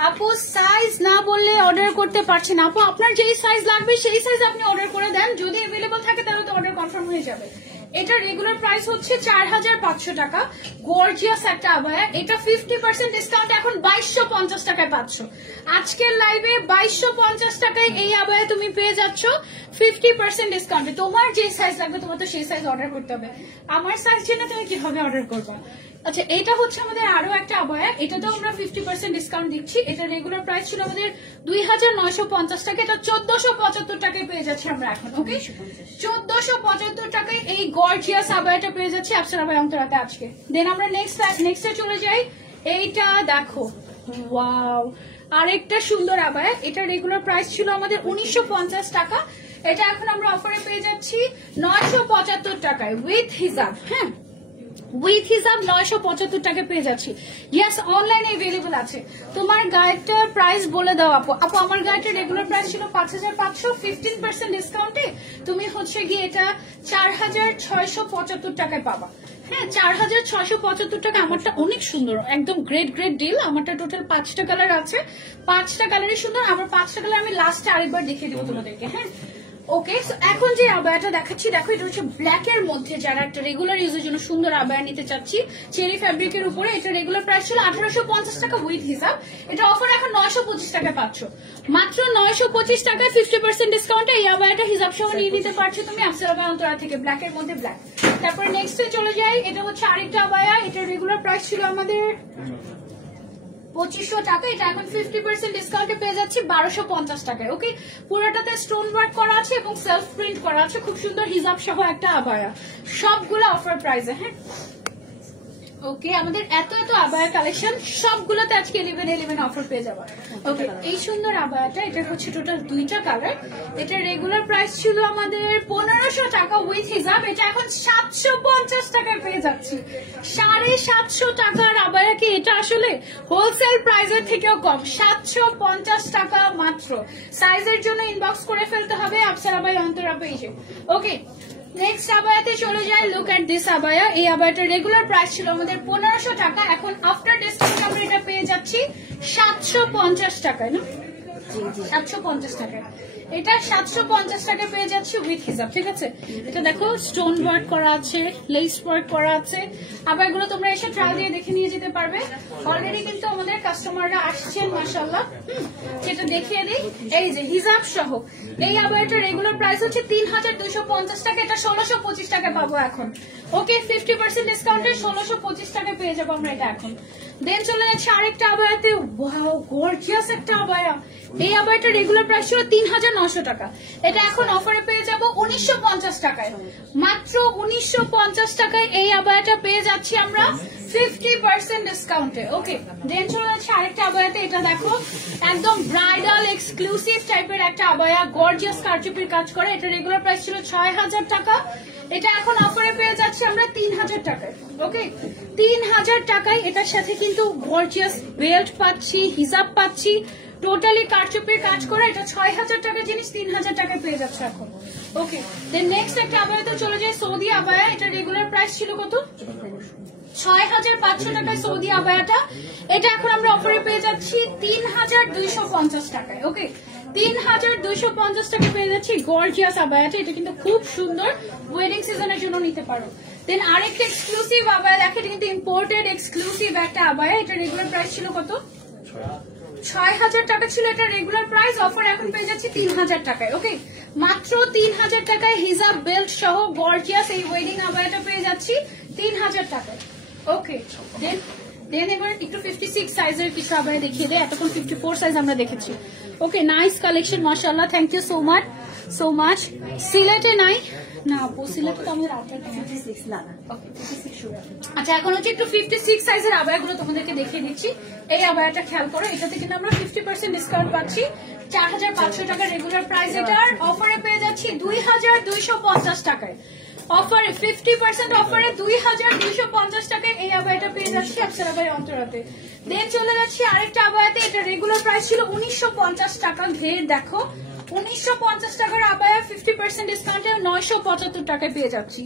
আপু, সাইজ না বললে অর্ডার করতে পারছি না। আপু, আপনার যেই সাইজ লাগবে সেই সাইজ আপনি অর্ডার করে দেন, যদি অ্যাভেলেবল থাকে তাহলে তো অর্ডার কনফার্ম হয়ে যাবে। এটা রেগুলার প্রাইস হচ্ছে 4500 টাকা। গর্জিয়াস একটা আবায়া। এটা 50% ডিসকাউন্ট এখন 2250 টাকায় পাচ্ছ। আজকের লাইভে 2250 টাকায় এই আবায়া তুমি পেয়ে যাচ্ছ 50% ডিসকাউন্টে। তোমার যে সাইজ লাগবে তোমার তো সেই সাইজ অর্ডার করতে হবে। আমার সাইজ জেনে তুমি কিভাবে অর্ডার করবা? আচ্ছা, এটা হচ্ছে আমাদের আরো একটা আবায়া। এটাতেও আমরা 50% ডিসকাউন্ট দিচ্ছি। এটা রেগুলার প্রাইস ছিল আমাদের 2950 টাকা, এটা 1475 টাকায় পেয়ে যাচ্ছি আমরা এখন। ওকে, 1475 টাকায় এই গর্জিয়াস আবায়াটা পেয়ে যাচ্ছি আফসার আবায়া অন্তরাতে আজকে। দেন আমরা নেক্সটে চলে যাই। এইটা দেখো, ওয়াও, আরেকটা সুন্দর আবায়া। এটা রেগুলার প্রাইস ছিল আমাদের 1950 টাকা, এটা এখন আমরা অফারে পেয়ে যাচ্ছি 975 টাকায় উইথ হিজাব। হ্যাঁ, উইথ হিসাব 975 টাকা পেয়ে যাচ্ছি। ইয়েস, অনলাইনে अवेलेबल আছে। তোমার গায়েটার প্রাইস বলে দাও আপু। আপু, আমার গায়েটার রেগুলার প্রাইস ছিল 5500, 15% ডিসকাউন্টে তুমি হচ্ছে গিয়ে এটা 4675 টাকায় পাবা। হ্যাঁ, 4675 টাকা। আমারটা অনেক সুন্দর, একদম গ্রেট ডিল। আমারটা টোটাল 5টা কালার আছে, 5টা কালারই সুন্দর। আমার 5টা কালার আমি লাস্টে আরেকবার দেখিয়ে দেবো তোমাদেরকে। হ্যাঁ, ওকে, এখন যে আবায়াটা দেখাচ্ছি দেখো, এটা হচ্ছে ব্ল্যাক এর মধ্যে। যারা একটা রেগুলার ইউজের জন্য সুন্দর আবায়া নিতে চাচ্ছি চেরি ফ্যাব্রিকের উপরে, এটা রেগুলার প্রাইস ছিল 1850 টাকা উইথ হিসাব। এটা অফার এখন 925 টাকা পাচ্ছ। মাত্র 925 টাকায় 50% ডিসকাউন্টে এই আবায়াটা হিসাব সহ নিয়ে নিতে পারছো তুমি আফসার আবায়া অন্তরা থেকে। ব্ল্যাক এর মধ্যে ব্ল্যাক। তারপরে নেক্সটে চলে যাই। এটা হচ্ছে আরেকটা আবায়া। এটা রেগুলার প্রাইস ছিল আমাদের 2500 টাকা, এটা এখন 50% ডিসকাউন্টে পেয়ে যাচ্ছি 1250 টাকায়। ওকে, পুরোটাতে স্টোন ওয়ার্ক করা আছে এবং সেলফ প্রিন্ট করা আছে। খুব সুন্দর হিজাব সহ একটা আবায়া, সবগুলো অফার প্রাইসে। হ্যাঁ, ওকে, আমাদের এত আবায়া কালেকশন সবগুলোতে আজকে 11 অফার পেয়ে যাবে। ওকে, এই সুন্দর আবায়াটা, এটা হচ্ছে টোটাল 2টা কালার। এটা রেগুলার প্রাইস ছিল আমাদের 1500 টাকা উইথ হিজাব, এটা এখন 750 টাকায় পেয়ে যাচ্ছি। 750 টাকার আবায়া কি এটা আসলে হোলসেল প্রাইসের থেকেও কম? 750 টাকা মাত্র। সাইজের জন্য ইনবক্স করে ফেলতে হবে আফসার আবায়া অন্তরা পেজে। ওকে, নেক্সট আবায়াতে চলে যায়। লুক এট দিস আবায়া। এই আবায়াটার রেগুলার প্রাইস ছিল আমাদের 1500 টাকা, এখন আফটার ডিসকাউন্ট আমরা এটা পেয়ে যাচ্ছি 750 টাকায়। না, 750 টাকায়। এটা 750 টাকা পেয়ে যাচ্ছে উইথ হিসাব। ঠিক আছে, এটা দেখো স্টোন ওয়ার্ক করা আছে, লেস ওয়ার্ক করা আছে। আবার এগুলো তোমরা এসে ট্রায়াল দিয়ে দেখে নিয়ে যেতে পারবে। অলরেডি কিন্তু আমাদের কাস্টমাররা আসছেন মাশাআল্লাহ। সেটা দেখিয়ে দিই। এই যে হিজাব সহ এই আবায়াটার রেগুলার প্রাইস হচ্ছে 3250 টাকা, এটা 1625 টাকা পাবো এখন। ওকে, 50% ডিসকাউন্টে 1625 টাকা পেয়ে যাবো আমরা এটা এখন। দেন চলে যাচ্ছে আরেকটা আবায়াতে। ওয়াও, গর্জিয়াস একটা আবায়া। এই আবায়াটার রেগুলার প্রাইস ছিল 3900 টাকা, এটা এখন অফারে পেয়ে যাব 1950 টাকায়। মাত্র 1950 টাকায় এই আবায়াটা পেয়ে যাচ্ছি আমরা 50% ডিসকাউন্টে। ওকে, দেন চলে যাচ্ছে আরেকটা আবায়াতে। এটা দেখো একদম ব্রাইডাল এক্সক্লুসিভ টাইপের একটা আবায়া, গর্জিয়াস কারচুপির কাজ করে। এটা রেগুলার প্রাইস ছিল 6000 টাকা, এটা এখন অফারে পেয়ে যাচ্ছে আমরা 3000 টাকায়। ওকে, 3000 টাকায় এটার সাথে কিন্তু গর্জিয়াস বেল্ট পাচ্ছি, হিজাব পাচ্ছি, টোটালি কারচুপির কাজ করে। এটা 6000 টাকার জিনিস 3000 টাকায় পেয়ে যাচ্ছে এখন। ওকে, দেন নেক্সট একটা আবায়াতে চলে যায়, সৌদি আবায়া। এটা রেগুলার প্রাইস ছিল কত? 6500 টাকায় সৌদি আবায়াটা, এটা এখন আমরা অফারে পেয়ে যাচ্ছি 3250 টাকায়। ওকে, 3250 টাকা পেয়ে যাচ্ছি গর্জিয়াস আবায়াটা। এটা কিন্তু খুব সুন্দর, ওয়েডিং সিজনের জন্য নিতে পারো। দেন আরেকটা এক্সক্লুসিভ আবায়া দেখে, এটা কিন্তু ইম্পোর্টেড এক্সক্লুসিভ একটা আবায়া। এটা রেগুলার প্রাইস ছিল কত? 6000 টাকা ছিল এটা রেগুলার প্রাইস, অফার এখন পেয়ে যাচ্ছে 3000 টাকায়। ওকে, মাত্র 3000 টাকায় হিজাব বেল্ট সহ গর্জিয়াস এই ওয়েডিং আবায়াটা পেয়ে যাচ্ছি 3000 টাকায়। ওকে দেন এবার একটু 56 সাইজের কিছু আবায়া দেখিয়ে দেয়, এতক্ষণ 54 সাইজ আমরা দেখেছি। ওকে, নাইস কালেকশন মাশাআল্লাহ, থ্যাংক ইউ সো মাচ। সিলেটে নাই না আপু, সিলেটে তো আমাদের আউটলেট আছে। 56 না না, ওকে 56 শুরু। আচ্ছা, এখন হচ্ছে একটু 56 সাইজের আবায়াগুলো তোমাদেরকে দেখিয়ে দিচ্ছি। এই আবায়াটা খেয়াল করো, এটাতে কিন্তু আমরা 50% ডিসকাউন্ট পাচ্ছি। 4500 টাকা রেগুলার প্রাইস, এটার অফারে পেয়ে যাচ্ছি 2250 টাকায়। অফারে 50% অফারে 2250 টাকায় এই আবায়াটা পেয়ে যাচ্ছি আফসারা ভাই অন্তরাতে। দেন চলে যাচ্ছি আরেকটা আবায়াতে, এটা রেগুলার প্রাইস ছিল 1950 টাকা। ঘের দেখো 1950 টাকার আবায়া 50% ডিসকাউন্টে 975 টাকায় পেয়ে যাচ্ছি।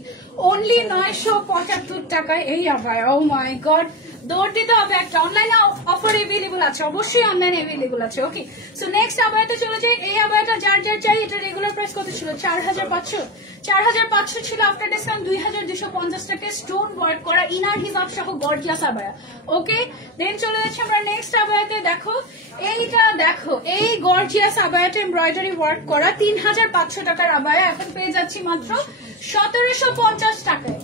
অনলি 975 টাকায় এই আবায়া। ও মাই গড, দৌড় দিতে হবে একটা। অনলাইনে অফার এভেলেবল আছে, অবশ্যই অনলাইনে এভেলেবল আছে। ওকে, সো নেক্সট আবায়াতে চলে যাই। এই আবায়াটা যার চাই, এটা রেগুলার প্রাইস কত ছিল? 4500 ছিল, আফটার ডিসকাউন্ট 2250 টাকায় স্টোন ওয়ার্ক করা ইনার হিজাব সহ গর্জিয়াস আবায়া। ওকে, দেন চলে যাচ্ছি আমরা নেক্সট আবায়াতে। দেখো এইটা, দেখো এই গর্জিয়াস আবায়াটা এমব্রয়ডারি ওয়ার্ক করা 3500 টাকার আবায়া এখন পেয়ে যাচ্ছি মাত্র 1750 টাকায়।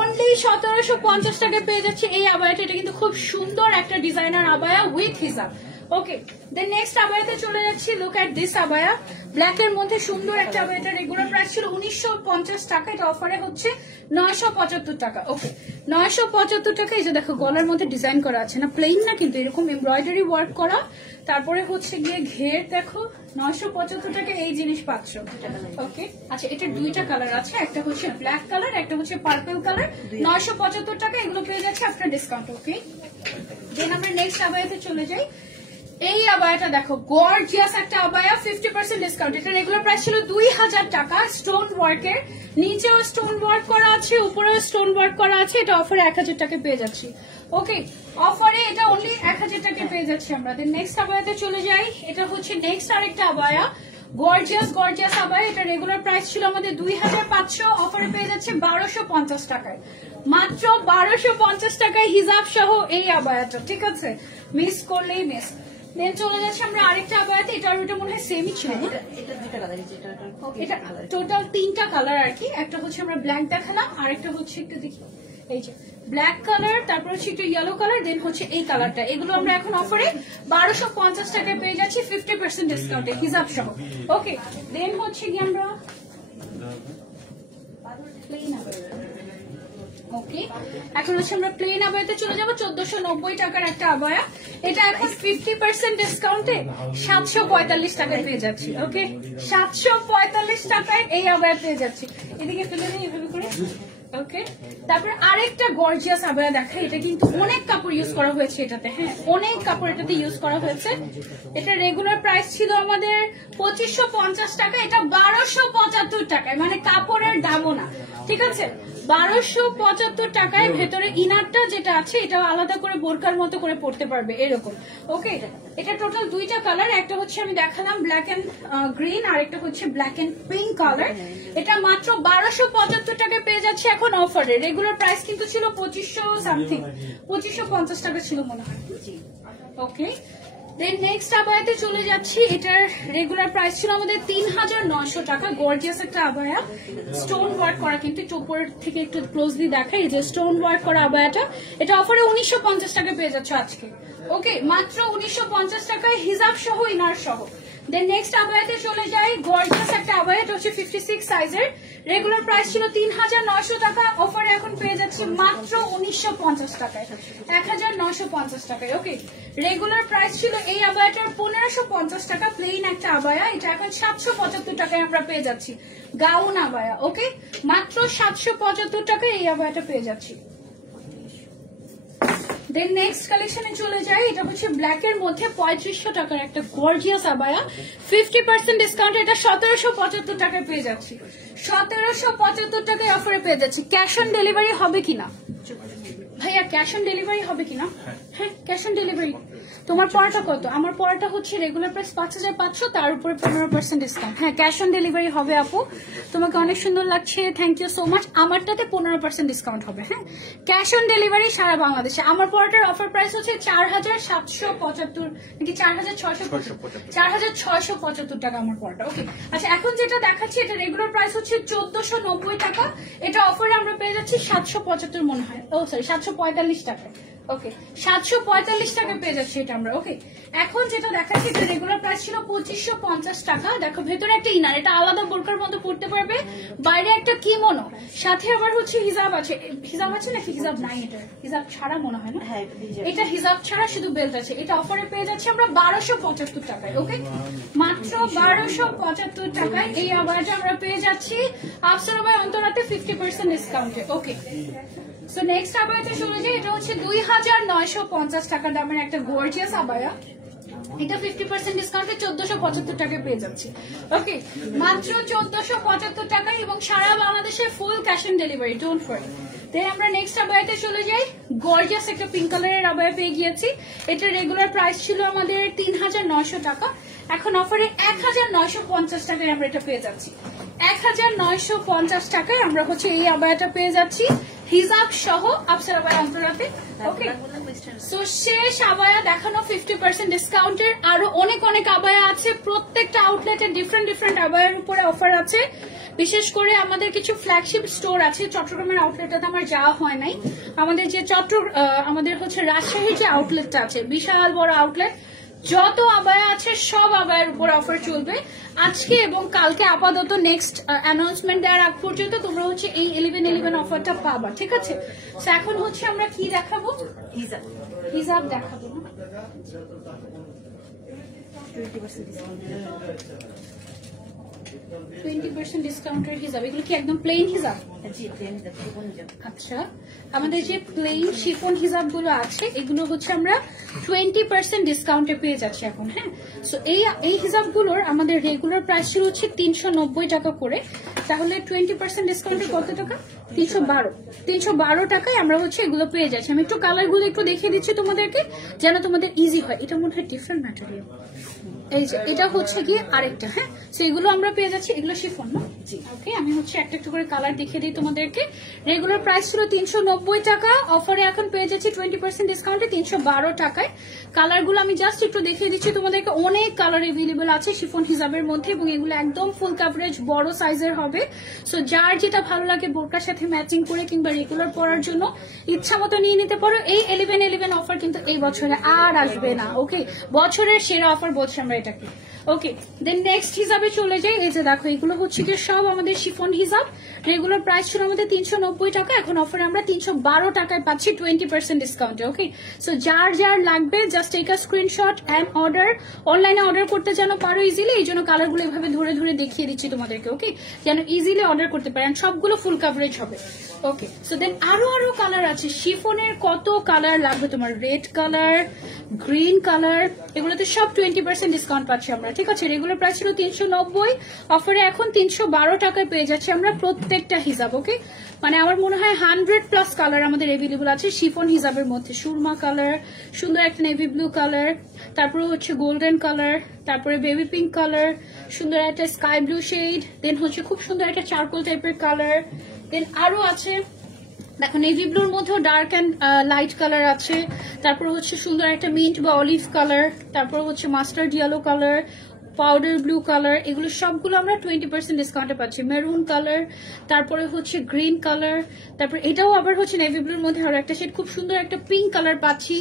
অনলি 1750 টাকায় পেয়ে যাচ্ছে এই আবায়াটা। এটা কিন্তু খুব সুন্দর একটা ডিজাইনার আবায়া উইথ হিজাব। ওকে, দেন নেক্সট আবায়াতে চলে যাচ্ছি। Look at this abaya, black এর মধ্যে সুন্দর একটা আবায়া। এটা রেগুলার প্রাইস ছিল 1950 টাকা, এটা অফারে হচ্ছে 975 টাকা। ওকে, 975 টাকা। এই যে দেখো গলার মধ্যে ডিজাইন করা আছে, না প্লেন না কিন্তু এরকম এমব্রয়ডারি ওয়ার্ক করা। তারপরে হচ্ছে গিয়ে ঘের দেখো 975 টাকা এই জিনিস পাচ্ছ। ওকে, আচ্ছা এটার দুইটা কালার আছে, একটা হচ্ছে ব্ল্যাক কালার, একটা হচ্ছে পার্পল কালার। 975 টাকা এগুলো পেয়ে যাচ্ছে আফটার ডিসকাউন্ট। ওকে, দেন আমরা নেক্সট আবায়াতে চলে যাই। এই আবায়াটা দেখো গর্জিয়াস একটা আবায়া, 50% ডিসকাউন্ট। এটা রেগুলার প্রাইস ছিল 2000 টাকা। স্টোন ওয়ার্কের, নিচেও স্টোন ওয়ার্ক করা আছে, উপরেও স্টোন ওয়ার্ক করা আছে। এটা অফারে 1000 টাকা পেয়ে যাচ্ছি। ওকে, অফারে এটা অনলি 1000 টাকা পেয়ে যাচ্ছি আমরা। দেন নেক্সট আবায়াতে চলে যাই। এটা হচ্ছে নেক্সট আরেকটা আবায়া, গর্জিয়াস আবায়া। এটা রেগুলার প্রাইস ছিল আমাদের 2500, অফারে পেয়ে যাচ্ছে 1250 টাকায়। মাত্র 1250 টাকায় হিজাব সহ এই আবায়াটা, ঠিক আছে? মিস করলেই মিস। দেন চলে যাচ্ছে আমরা আরেকটা আবায়াতে, এটা আর ওটা মনে হয় সেমই ছিল। এটা দুইটা কালার, এটা টোটাল 3টা কালার আর কি। একটা হচ্ছে আমরা ব্ল্যাক দেখালাম, আরেকটা হচ্ছে একটু দেখি, এই যে ব্ল্যাক কালার, তারপর হচ্ছে একটু ইয়েলো কালার, দেন হচ্ছে এই কালারটা। এগুলো আমরা এখন অফারে 1250 টাকায় পেয়ে যাচ্ছি 50% ডিসকাউন্টে হিজাব সহ। ওকে, দেন হচ্ছে কি আমরা ওকে, এখন হচ্ছে আমরা প্লেন আবায়াতে চলে যাবো। 1490 টাকার একটা আবায়া, এটা এখন 50% ডিসকাউন্টে 745 টাকায় পেয়ে যাচ্ছি। ওকে, 745 টাকায় এই আবায়া পেয়ে যাচ্ছি। এদিকে ফেলে দিই এভাবে করে। ওকে, তারপরে আরেকটা গর্জিয়াস আবায়া দেখা। এটা কিন্তু অনেক কাপড় ইউজ করা হয়েছে এটাতে, হ্যাঁ অনেক কাপড় এটাতে ইউজ করা হয়েছে। এটা রেগুলার প্রাইস ছিল আমাদের 2550 টাকা, এটা 1275 টাকায়, মানে কাপড়ের দামও না, ঠিক আছে? 1275 টাকায় ভেতরে ইনারটা যেটা আছে এটাও আলাদা করে বোরকার মতো করে পড়তে পারবে এরকম। ওকে, এটা টোটাল দুইটা কালার, একটা হচ্ছে আমি দেখালাম ব্ল্যাক এন্ড গ্রিন, আর একটা হচ্ছে ব্ল্যাক এন্ড পিঙ্ক কালার। এটা মাত্র 1275 টাকায় পেয়ে যাচ্ছে এখন অফারে। রেগুলার প্রাইস কিন্তু ছিল 2500 সামথিং, 2550 টাকা ছিল মনে হয়। ওকে, দেন নেক্সট আবায়াতে চলে যাচ্ছি। এটার রেগুলার প্রাইস ছিল আমাদের 3900 টাকা। গর্জিয়াস একটা আবায়া, স্টোন ওয়ার্ক করা, কিন্তু একটু উপর থেকে একটু ক্লোজলি দেখাই, যে স্টোন ওয়ার্ক করা আবায়াটা। এটা অফারে 1950 টাকা পেয়ে যাচ্ছে আজকে। ওকে, মাত্র 1950 টাকায় হিজাব সহ ইনার সহ। দেন নেক্সট আবায়াতে চলে যাই। গর্জিয়াস একটা আবায়া, এটা হচ্ছে 56 সাইজের। রেগুলার প্রাইস ছিল 3900 টাকা, অফারে এখন পেয়ে যাচ্ছি মাত্র 1950 টাকায়, 1950 টাকায়। ওকে, রেগুলার প্রাইস ছিল এই আবায়াটার 1550 টাকা, প্লেন একটা আবায়া। এটা এখন 775 টাকায় আমরা পেয়ে যাচ্ছি, গাউন আবায়া। ওকে, মাত্র 775 টাকায় এই আবায়াটা পেয়ে যাচ্ছি। দেন নেক্সট কালেকশনে চলে যাই। এটা হচ্ছে ব্ল্যাক এর মধ্যে 3500 টাকার একটা গর্জিয়াস আবায়া, 50% ডিসকাউন্ট। এটা 1775 টাকায় পেয়ে যাচ্ছি, 1775 টাকায় অফারে পেয়ে যাচ্ছি। ক্যাশ অন ডেলিভারি হবে কিনা ভাইয়া? ক্যাশ অন ডেলিভারি হবে কিনা? হ্যাঁ, ক্যাশ অন ডেলিভারি। তোমার পড়াটা কত? আমার পড়াটা হচ্ছে রেগুলার প্রাইস 5500, তার উপরে 15% ডিসকাউন্ট। হ্যাঁ, ক্যাশ অন ডেলিভারি হবে আপু। তোমাকে অনেক সুন্দর লাগছে, থ্যাংক ইউ সো মাচ। আমারটাতে 15% ডিসকাউন্ট হবে। হ্যাঁ, ক্যাশ অন ডেলিভারি সারা বাংলাদেশে। আমার পড়াটার অফার প্রাইস হচ্ছে 4775 নাকি 4675 টাকা আমার পড়াটা। ওকে, আচ্ছা এখন যেটা দেখাচ্ছি এটা রেগুলার প্রাইস হচ্ছে 1490 টাকা, এটা অফারে আমরা পেয়ে যাচ্ছি 775 মনে হয়, ও সরি 745 টাকা। ওকে, 745 টাকা পেয়ে যাচ্ছি এটা আমরা। ওকে, এখন যেটা দেখাচ্ছি এটা রেগুলার প্রাইস ছিল 2550 টাকা। দেখো ভেতরে একটা ইনার, এটা আলাদা বোরকার মতো পড়তে পারবে, বাইরে একটা কিমোনো, সাথে আবার হচ্ছে হিজাব আছে। হিজাব আছে নাকি হিজাব নাই? এটা হিজাব ছাড়া মনে হয় না, এটা হিজাব ছাড়া শুধু বেল্ট আছে। এটা অফারে পেয়ে যাচ্ছি আমরা 1275 টাকায়। ওকে, মাত্র 1275 টাকায় এই আবারটা আমরা পেয়ে যাচ্ছি আফসার আবাই অন্তরাতে 50% ডিসকাউন্টে। ওকে, সো নেক্সট আবায়াতে চলে যাই। এটা হচ্ছে 2950 টাকা দামের একটা গর্জিয়াস আবায়া। এটা 50% ডিসকাউন্টে 1475 টাকায় পেয়ে যাচ্ছে। ওকে, মাত্র 1475 টাকায় এবং সারা বাংলাদেশে full cash on delivery, don't worry. Then আমরা নেক্সট আবায়াতে চলে যাই। গর্জিয়াস একটা পিঙ্ক কালারের আবায়া পেয়ে গিয়েছি। এটা রেগুলার প্রাইস ছিল আমাদের 3900 টাকা, এখন অফারে 1950 টাকায় আমরা এটা পেয়ে যাচ্ছি। 1950 টাকায় আমরা হচ্ছে এই আবায়াটা পেয়ে যাচ্ছি হিজাব সহ আফসার আবায়া অন্তরাতে। ওকে, সো শেষ আবায়া দেখানো 50% ডিসকাউন্টের। আরো অনেক অনেক আবায়া আছে, প্রত্যেকটা আউটলেটে ডিফারেন্ট ডিফারেন্ট আবায়ার উপরে অফার আছে। বিশেষ করে আমাদের কিছু ফ্ল্যাগশিপ স্টোর আছে, চট্টগ্রামের আউটলেটটাতে আমার যাওয়া হয় নাই। আমাদের যে আমাদের হচ্ছে রাজশাহীর যে আউটলেটটা আছে, বিশাল বড় আউটলেট, যত আবায়া আছে সব আবায়ের উপর অফার চলবে আজকে এবং কালকে। আপাতত নেক্সট অ্যানাউন্সমেন্ট দেওয়ার আগ পর্যন্ত তোমরা হচ্ছে এই 1111 অফারটা পাবা, ঠিক আছে? সো এখন হচ্ছে আমরা কি দেখাবো? হিজাব। হিজাব দেখাবো না, 20% ডিসকাউন্টের হিজাব। এগুলো কি একদম প্লেন হিজাব? আচ্ছা, আমাদের যে প্লেন শিফন হিজাব গুলো আছে এগুলো হচ্ছে আমরা 20% ডিসকাউন্টে পেয়ে যাচ্ছি এখন। হ্যাঁ, সো এই হিজাব গুলোর আমাদের রেগুলার প্রাইস ছিল হচ্ছে 390 টাকা করে, তাহলে 20% ডিসকাউন্টে কত টাকা? 312 টাকায় আমরা হচ্ছে এগুলো পেয়ে যাচ্ছি। আমি একটু কালার গুলো একটু দেখিয়ে দিচ্ছি তোমাদেরকে, যেন তোমাদের ইজি হয়। এটা মনে হয় ডিফারেন্ট ম্যাটেরিয়াল, এই যে এটা হচ্ছে গিয়ে আরেকটা। হ্যাঁ, সেগুলো আমরা পেয়ে যাচ্ছি, এগুলো শিফন না? জি। ওকে, আমি হচ্ছে একটা একটা করে কালার দেখিয়ে দিই তোমাদেরকে। রেগুলার প্রাইস ছিল 390 টাকা, অফারে এখন পেয়ে যাচ্ছি 20% ডিসকাউন্টে 312 টাকায়। কালারগুলো আমি জাস্ট একটু দেখিয়ে দিচ্ছি তোমাদেরকে। অনেক কালার এভেলেবল আছে শিফন হিজাবের মধ্যে এবং এগুলো একদম ফুল কাভারেজ বড় সাইজের হবে। সো যার যেটা ভালো লাগে বোরকার সাথে ম্যাচিং করে কিংবা রেগুলার পরার জন্য ইচ্ছা মতো নিয়ে নিতে পারো। এই 1111 অফার কিন্তু এই বছরে আর আসবে না। ওকে, বছরের সেরা অফার বলছি আমরা এটাকে। ওকে, দেন নেক্সট হিসাবে চলে যাই। এই যে দেখো, এগুলো হচ্ছে কি সব আমাদের শিফন হিসাব। রেগুলার প্রাইস ছিল আমাদের 390 টাকা, এখন অফারে আমরা 312 টাকায় পাচ্ছি 20% ডিসকাউন্টে। ওকে, সো যার যার লাগবে just take a screenshot and order. অনলাইনে অর্ডার করতে যেন পারো ইজিলি, এই জন্য কালারগুলো এভাবে ধরে ধরে দেখিয়ে দিচ্ছি তোমাদেরকে। ওকে, যেন ইজিলি অর্ডার করতে পারেন, সবগুলো ফুল কাভারেজ হবে। ওকে, সো দেন আরো কালার আছে শিফনের। কত কালার লাগবে তোমার? রেড কালার, গ্রিন কালার, এগুলোতে সব 20% ডিসকাউন্ট পাচ্ছি আমরা, ঠিক আছে? রেগুলার প্রাইস ছিল 390, অফারে এখন 312 টাকায় পেয়ে যাচ্ছি আমরা প্রত্যেকটা হিজাব। ওকে, মানে আমার মনে হয় 100+ কালার আমাদের এভেলেবল আছে শিফন হিজাবের মধ্যে। সুরমা কালার, সুন্দর একটা নেভি ব্লু কালার, তারপরে হচ্ছে গোল্ডেন কালার, তারপরে বেবি পিঙ্ক কালার, সুন্দর একটা স্কাই ব্লু শেড, দেন হচ্ছে খুব সুন্দর একটা চারকোল টাইপের কালার, দেন আরো আছে দেখো নেভি ব্লুর মধ্যেও ডার্ক অ্যান্ড লাইট কালার আছে, তারপর হচ্ছে সুন্দর একটা মিন্ট বা অলিভ কালার, তারপর হচ্ছে mustard yellow colour, powder blue colour, এগুলো সবগুলো আমরা 20% ডিসকাউন্টে পাচ্ছি। মেরুন কালার, তারপরে হচ্ছে গ্রিন কালার, তারপর এটাও আবার হচ্ছে নেভি ব্লুর মধ্যে আরো একটা শেড, খুব সুন্দর একটা পিঙ্ক কালার পাচ্ছি।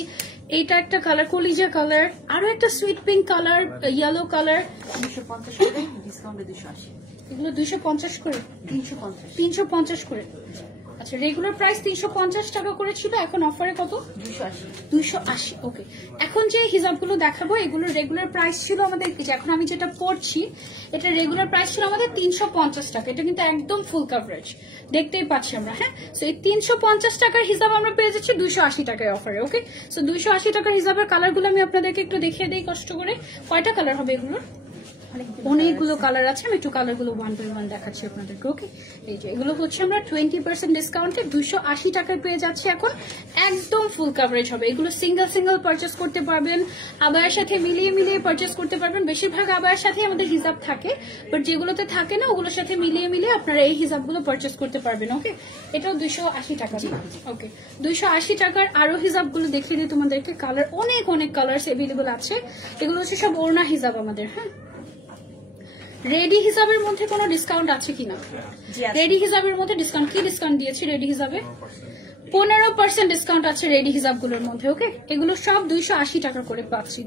এইটা একটা কালার কলিজা কালার, আরো একটা sweet pink colour, yellow colour. 250 করে ডিসকাউন্টে 280, এগুলো 250 করে, 350 করে। আচ্ছা, রেগুলার প্রাইস 350 টাকা করে ছিল, এখন অফারে কত? 280। ওকে, এখন যে হিজাবগুলো দেখাবো এগুলোর রেগুলার প্রাইস ছিল আমাদের, এখন আমি যেটা পড়ছি এটা রেগুলার প্রাইস ছিল আমাদের 350 টাকা। এটা কিন্তু একদম ফুল কভারেজ, দেখতেই পাচ্ছি আমরা। হ্যাঁ, সো এই 350 টাকার হিসাব আমরা পেয়ে যাচ্ছি 280 টাকায় অফারে। ওকে, সো 280 টাকার হিসাবের কালারগুলো আমি আপনাদেরকে একটু দেখিয়ে দিই কষ্ট করে। কয়টা কালার হবে এগুলোর? অনেকগুলো কালার আছে, আমি একটু কালারগুলো 1 by 1 দেখাচ্ছি আপনাদেরকে। ওকে, এই যে এগুলো হচ্ছে আমরা 20% ডিসকাউন্টে 280 টাকায় পেয়ে যাচ্ছি এখন, একদম ফুল কভারেজ হবে। এগুলো সিঙ্গেল সিঙ্গেল পারচেস করতে পারবেন, আবায়ের সাথে মিলিয়ে মিলিয়ে পারচেস করতে পারবেন। বেশিরভাগ আবায়ের সাথে আমাদের হিজাব থাকে, বাট যেগুলোতে থাকে না ওগুলোর সাথে মিলিয়ে মিলিয়ে আপনারা এই হিজাবগুলো পারচেস করতে পারবেন। ওকে, এটাও 280 টাকা। ওকে, 280 টাকার আরো হিজাবগুলো দেখিয়ে দিই তোমাদেরকে। কালার অনেক অনেক কালার অ্যাভেলেবল আছে। এগুলো হচ্ছে সব ওড়না হিজাব আমাদের। হ্যাঁ, রেডি হিসাবের মধ্যে কোনো ডিসকাউন্ট আছে কিনা? রেডি হিসাবের মধ্যে ডিসকাউন্ট, কি ডিসকাউন্ট দিয়েছি রেডি হিসাবে? 15% ডিসকাউন্ট আছে রেডি হিসাবগুলোর মধ্যে। ওকে, এগুলো সব 280 টাকা করে পাচ্ছি।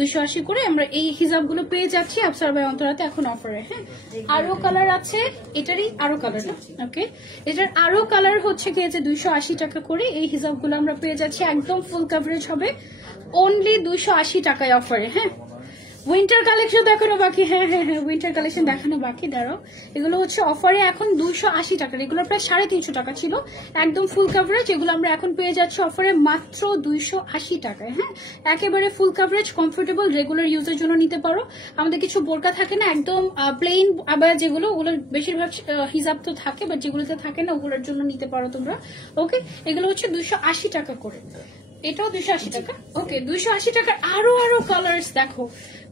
280 করে আমরা এই হিসাবগুলো পেয়ে যাচ্ছি আফসার বাই অন্তরাতে এখন অফারে। হ্যাঁ, আরো কালার আছে, এটারই আরো কালার না। ওকে, এটার আরো কালার হচ্ছে কি যে 280 টাকা করে এই হিসাবগুলো আমরা পেয়ে যাচ্ছি, একদম ফুল কভারেজ হবে, অনলি 280 টাকায় অফারে। হ্যাঁ, উইন্টার কালেকশন দেখানো বাকি। হ্যাঁ, উইন্টার কালেকশন দেখানো বাকি, দাঁড়াও। এগুলো হচ্ছে অফারে এখন 280 টাকার, এগুলো প্রায় 350 টাকা ছিল, একদম ফুল কভারেজ। এগুলো আমরা এখন পেয়ে যাচ্ছি অফারে মাত্র 280 টাকায়। হ্যাঁ, একেবারে ফুল কভারেজ, কমফোর্টেবল, রেগুলার ইউজের জন্য নিতে পারো। আমাদের কিছু বোরকা থাকে না, একদম প্লেন আবার যেগুলো, ওগুলো বেশিরভাগ হিজাব তো থাকে, বাট যেগুলোতে থাকে না ওগুলোর জন্য নিতে পারো তোমরা। ওকে, এগুলো হচ্ছে 280 টাকা করে, এটাও 280 টাকা। ওকে, 280 টাকার আরো আরো কালার্স দেখো,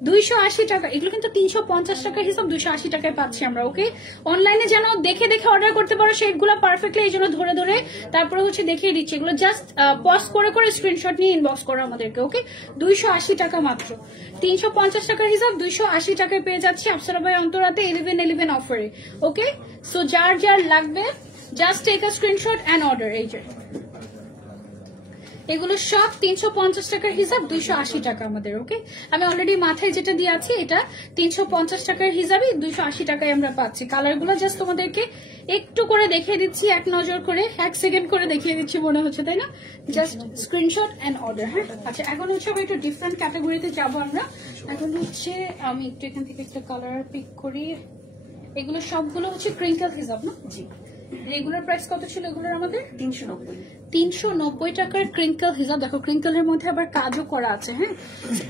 280 টাকা। এগুলো কিন্তু 350 টাকার হিসাব 280 টাকায় পাচ্ছি আমরা। ওকে, অনলাইনে যেন দেখে দেখে অর্ডার করতে পারো শেডগুলো পারফেক্টলি, এই জন্য ধরে ধরে তারপরে হচ্ছে দেখিয়ে দিচ্ছি। এগুলো জাস্ট পজ করে করে স্ক্রিনশট নিয়ে ইনবক্স করো আমাদেরকে। ওকে, 280 টাকা মাত্র, 350 টাকার হিসাব 280 টাকায় পেয়ে যাচ্ছি আফসারা বাই অন্তরাতে 11/11 অফারে। ওকে, সো যার যার লাগবে just take a screenshot and order. এই যে এগুলো সব 350 টাকার হিসাব 280 টাকা আমাদের। ওকে, আমি অলরেডি মাথায় যেটা দিয়ে আছি এটা 350 টাকার হিসাবে 280 টাকায় আমরা পাচ্ছি। কালারগুলো জাস্ট তোমাদেরকে একটু করে দেখিয়ে দিচ্ছি, এক নজর করে, 1 সেকেন্ড করে দেখিয়ে দিচ্ছি মনে হচ্ছে, তাই না? Just screenshot and order. হ্যাঁ, আচ্ছা, এখন হচ্ছে আমরা একটু ডিফারেন্ট ক্যাটাগরিতে যাবো আমরা। এখন হচ্ছে আমি একটু এখান থেকে একটা কালার পিক করি। এগুলো সবগুলো হচ্ছে ক্রিঙ্কেল হিসাব না? জি। রেগুলার প্রাইস কত ছিল এগুলোর আমাদের? 390 টাকার ক্রিঙ্কেল হিজাব। দেখো, ক্রিঙ্কেলের মধ্যে আবার কাজও করা আছে। হ্যাঁ,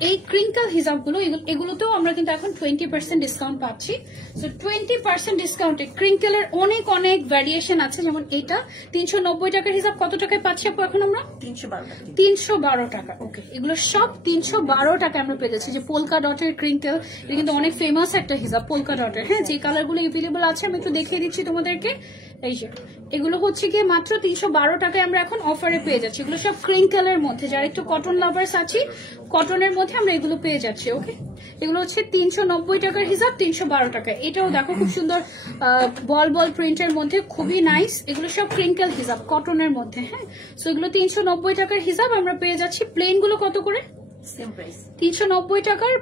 এই ক্রিঙ্কেল হিজাবগুলো এগুলোতেও আমরা কিন্তু এখন 20% ডিসকাউন্ট পাচ্ছি। সো 20% ডিসকাউন্টে ক্রিঙ্কেলের অনেক অনেক ভ্যারিয়েশন আছে। যেমন এটা 390 টাকার হিসাব কত টাকায় পাচ্ছি আপু এখন আমরা? 312 টাকা। ওকে, এগুলো সব 312 টাকা আমরা পেয়ে যাচ্ছি। যে পোলকা ডটের ক্রিঙ্কেল, এটা কিন্তু অনেক ফেমাস একটা হিজাব, পোলকা ডটের। হ্যাঁ, যে কালারগুলো এভেলেবল আছে আমি একটু দেখিয়ে দিচ্ছি তোমাদেরকে। এই যে এগুলো হচ্ছে গিয়ে মাত্র 312 টাকায় আমরা এখন অফারে পেয়ে যাচ্ছি। এগুলো সব ক্রিঙ্কেলের মধ্যে, যারা একটু কটন লাভার্স আছি, কটনের মধ্যে আমরা এগুলো পেয়ে যাচ্ছি। ওকে, এগুলো হচ্ছে 390 টাকার হিসাব 312 টাকায়। এটাও দেখো খুব সুন্দর বল বল প্রিন্টের মধ্যে, খুবই নাইস। এগুলো সব ক্রিঙ্কেল হিসাব কটনের মধ্যে। হ্যাঁ, সো এগুলো 390 টাকার হিসাব আমরা পেয়ে যাচ্ছি। প্লেন গুলো কত করে? 390 টাকার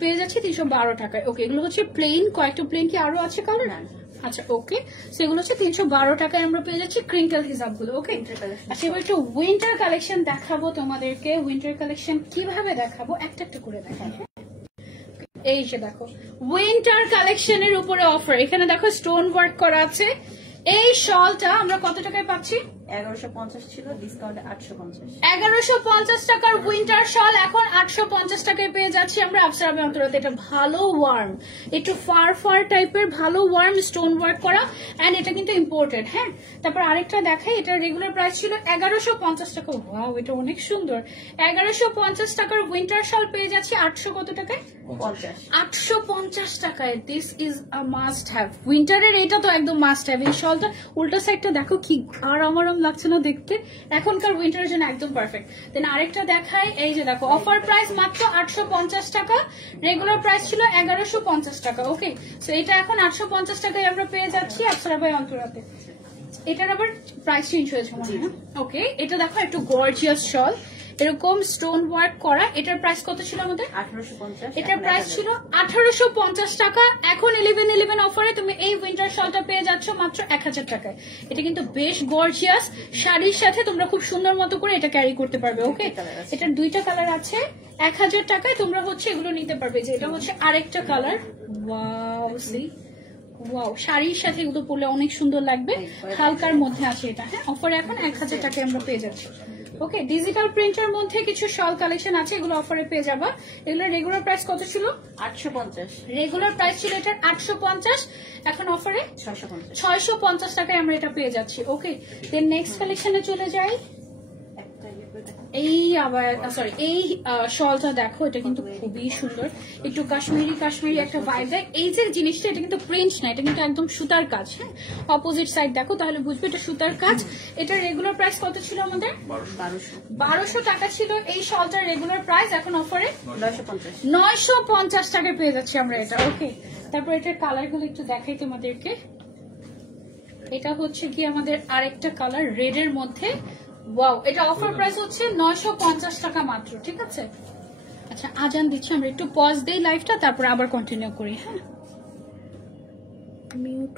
পেয়ে যাচ্ছি 312 টাকায়। ওকে, এগুলো হচ্ছে প্লেন, কয়েকটা প্লেন কি আরো আছে কালার? আচ্ছা, ওকে, সেগুলো হচ্ছে 312 টাকায় আমরা পেয়ে যাচ্ছি ক্রিঙ্কেল হিসাবগুলো। ওকে, আচ্ছা, এবার একটু উইন্টার কালেকশন দেখাবো তোমাদেরকে। উইন্টার কালেকশন কিভাবে দেখাবো, একটা একটা করে দেখাই। এই যে দেখো, উইন্টার কালেকশনের উপরে অফার। এখানে দেখো স্টোন ওয়ার্ক করা আছে। এই শলটা আমরা কত টাকায় পাচ্ছি? 1150 ছিল, ডিসকাউন্টে 850। 1150 টাকার উইন্টার শল এখন 850 টাকায় পেয়ে যাচ্ছি আমরা আফসারা বাই অন্তরাতে। এটা ভালো ওয়ার্ম, একটু ফার ফার টাইপের ভালো ওয়ার্ম স্টোন ওয়ার্ক করা, এন্ড এটা কিন্তু ইম্পোর্টেড। হ্যাঁ, তারপর আরেকটা দেখাই, এটা রেগুলার প্রাইস ছিল 1150 টাকা। ওয়াও, এটা অনেক সুন্দর। 1150 টাকার উইন্টার শল পেয়ে যাচ্ছি 800 কত টাকায়? 850 টাকায়। This is a must have. উইন্টারের এটা তো একদম মাস্ট হ্যাভ। এই শলটা উল্টা সাইডটা দেখো কি আরাম লাগছে না দেখতে, এখনকার উইন্টারের জন্য একদম পারফেক্ট। দেন আরেকটা দেখাই, এই যে দেখো, অফার প্রাইস মাত্র 850 টাকা, রেগুলার প্রাইস ছিল 1150 টাকা। ওকে, সো এটা এখন 850 টাকায় আমরা পেয়ে যাচ্ছি আফসারা বাই অন্তরাতে। এটার আবার প্রাইস চেঞ্জ হয়েছে মনে হয় না? ওকে, এটা দেখো একটু গর্জিয়াস শল, এরকম স্টোন ওয়ার্ক করা। এটার প্রাইস কত ছিল আমাদের? 1850। এটার প্রাইস ছিল 1850 টাকা। এখন 11/11 অফারে তুমি এই উইন্টার শলটা পেয়ে যাচ্ছ মাত্র 1000 টাকায়। এটা কিন্তু বেশ গর্জিয়াস, শাড়ির সাথে তোমরা খুব সুন্দর মতো করে এটা ক্যারি করতে পারবে। ওকে, এটার 2টা কালার আছে। 1000 টাকায় তোমরা হচ্ছে এগুলো নিতে পারবে। যে এটা হচ্ছে আরেকটা কালার। ওয়াও, সি ওয়াও, শাড়ির সাথে এগুলো পরলে অনেক সুন্দর লাগবে, হালকার মধ্যে আছে এটা। হ্যাঁ, অফারে এখন 1000 টাকায় আমরা পেয়ে যাচ্ছি। ওকে, ডিজিটাল প্রিন্টের মধ্যে কিছু শল কালেকশন আছে, এগুলো অফারে পেয়ে যাবা। এগুলোর রেগুলার প্রাইস কত ছিল? 850। রেগুলার প্রাইস ছিল এটার 850, এখন অফারে 650। 650 টাকায় আমরা এটা পেয়ে যাচ্ছি। ওকে, দেন নেক্সট কালেকশনে চলে যাই। এই আবার সরি, এই শলটা দেখো, এটা কিন্তু খুবই সুন্দর, একটু কাশ্মীরি একটা ভাইব দেয়। এই যে জিনিসটা, এটা কিন্তু প্রিন্ট না, এটা কিন্তু একদম সুতার কাজ। হ্যাঁ, অপোজিট সাইড দেখো, তাহলে বুঝবে এটা সুতার কাজ। এটা রেগুলার প্রাইস কত ছিল আমাদের? 1200 টাকা ছিল এই শলটার রেগুলার প্রাইস, এখন অফারে 950 টাকায় পেয়ে যাচ্ছি আমরা এটা। ওকে, তারপর এটার কালার গুলো একটু দেখাই তোমাদেরকে। এটা হচ্ছে কি আমাদের আরেকটা কালার রেড এর মধ্যে। ওয়াও, এটা অফার প্রাইস হচ্ছে 950 টাকা মাত্র। ঠিক আছে, আচ্ছা আজান দিচ্ছি, আমরা একটু পজ দেই লাইভটা, তারপর আবার কন্টিনিউ করি। হ্যাঁ, মিউট।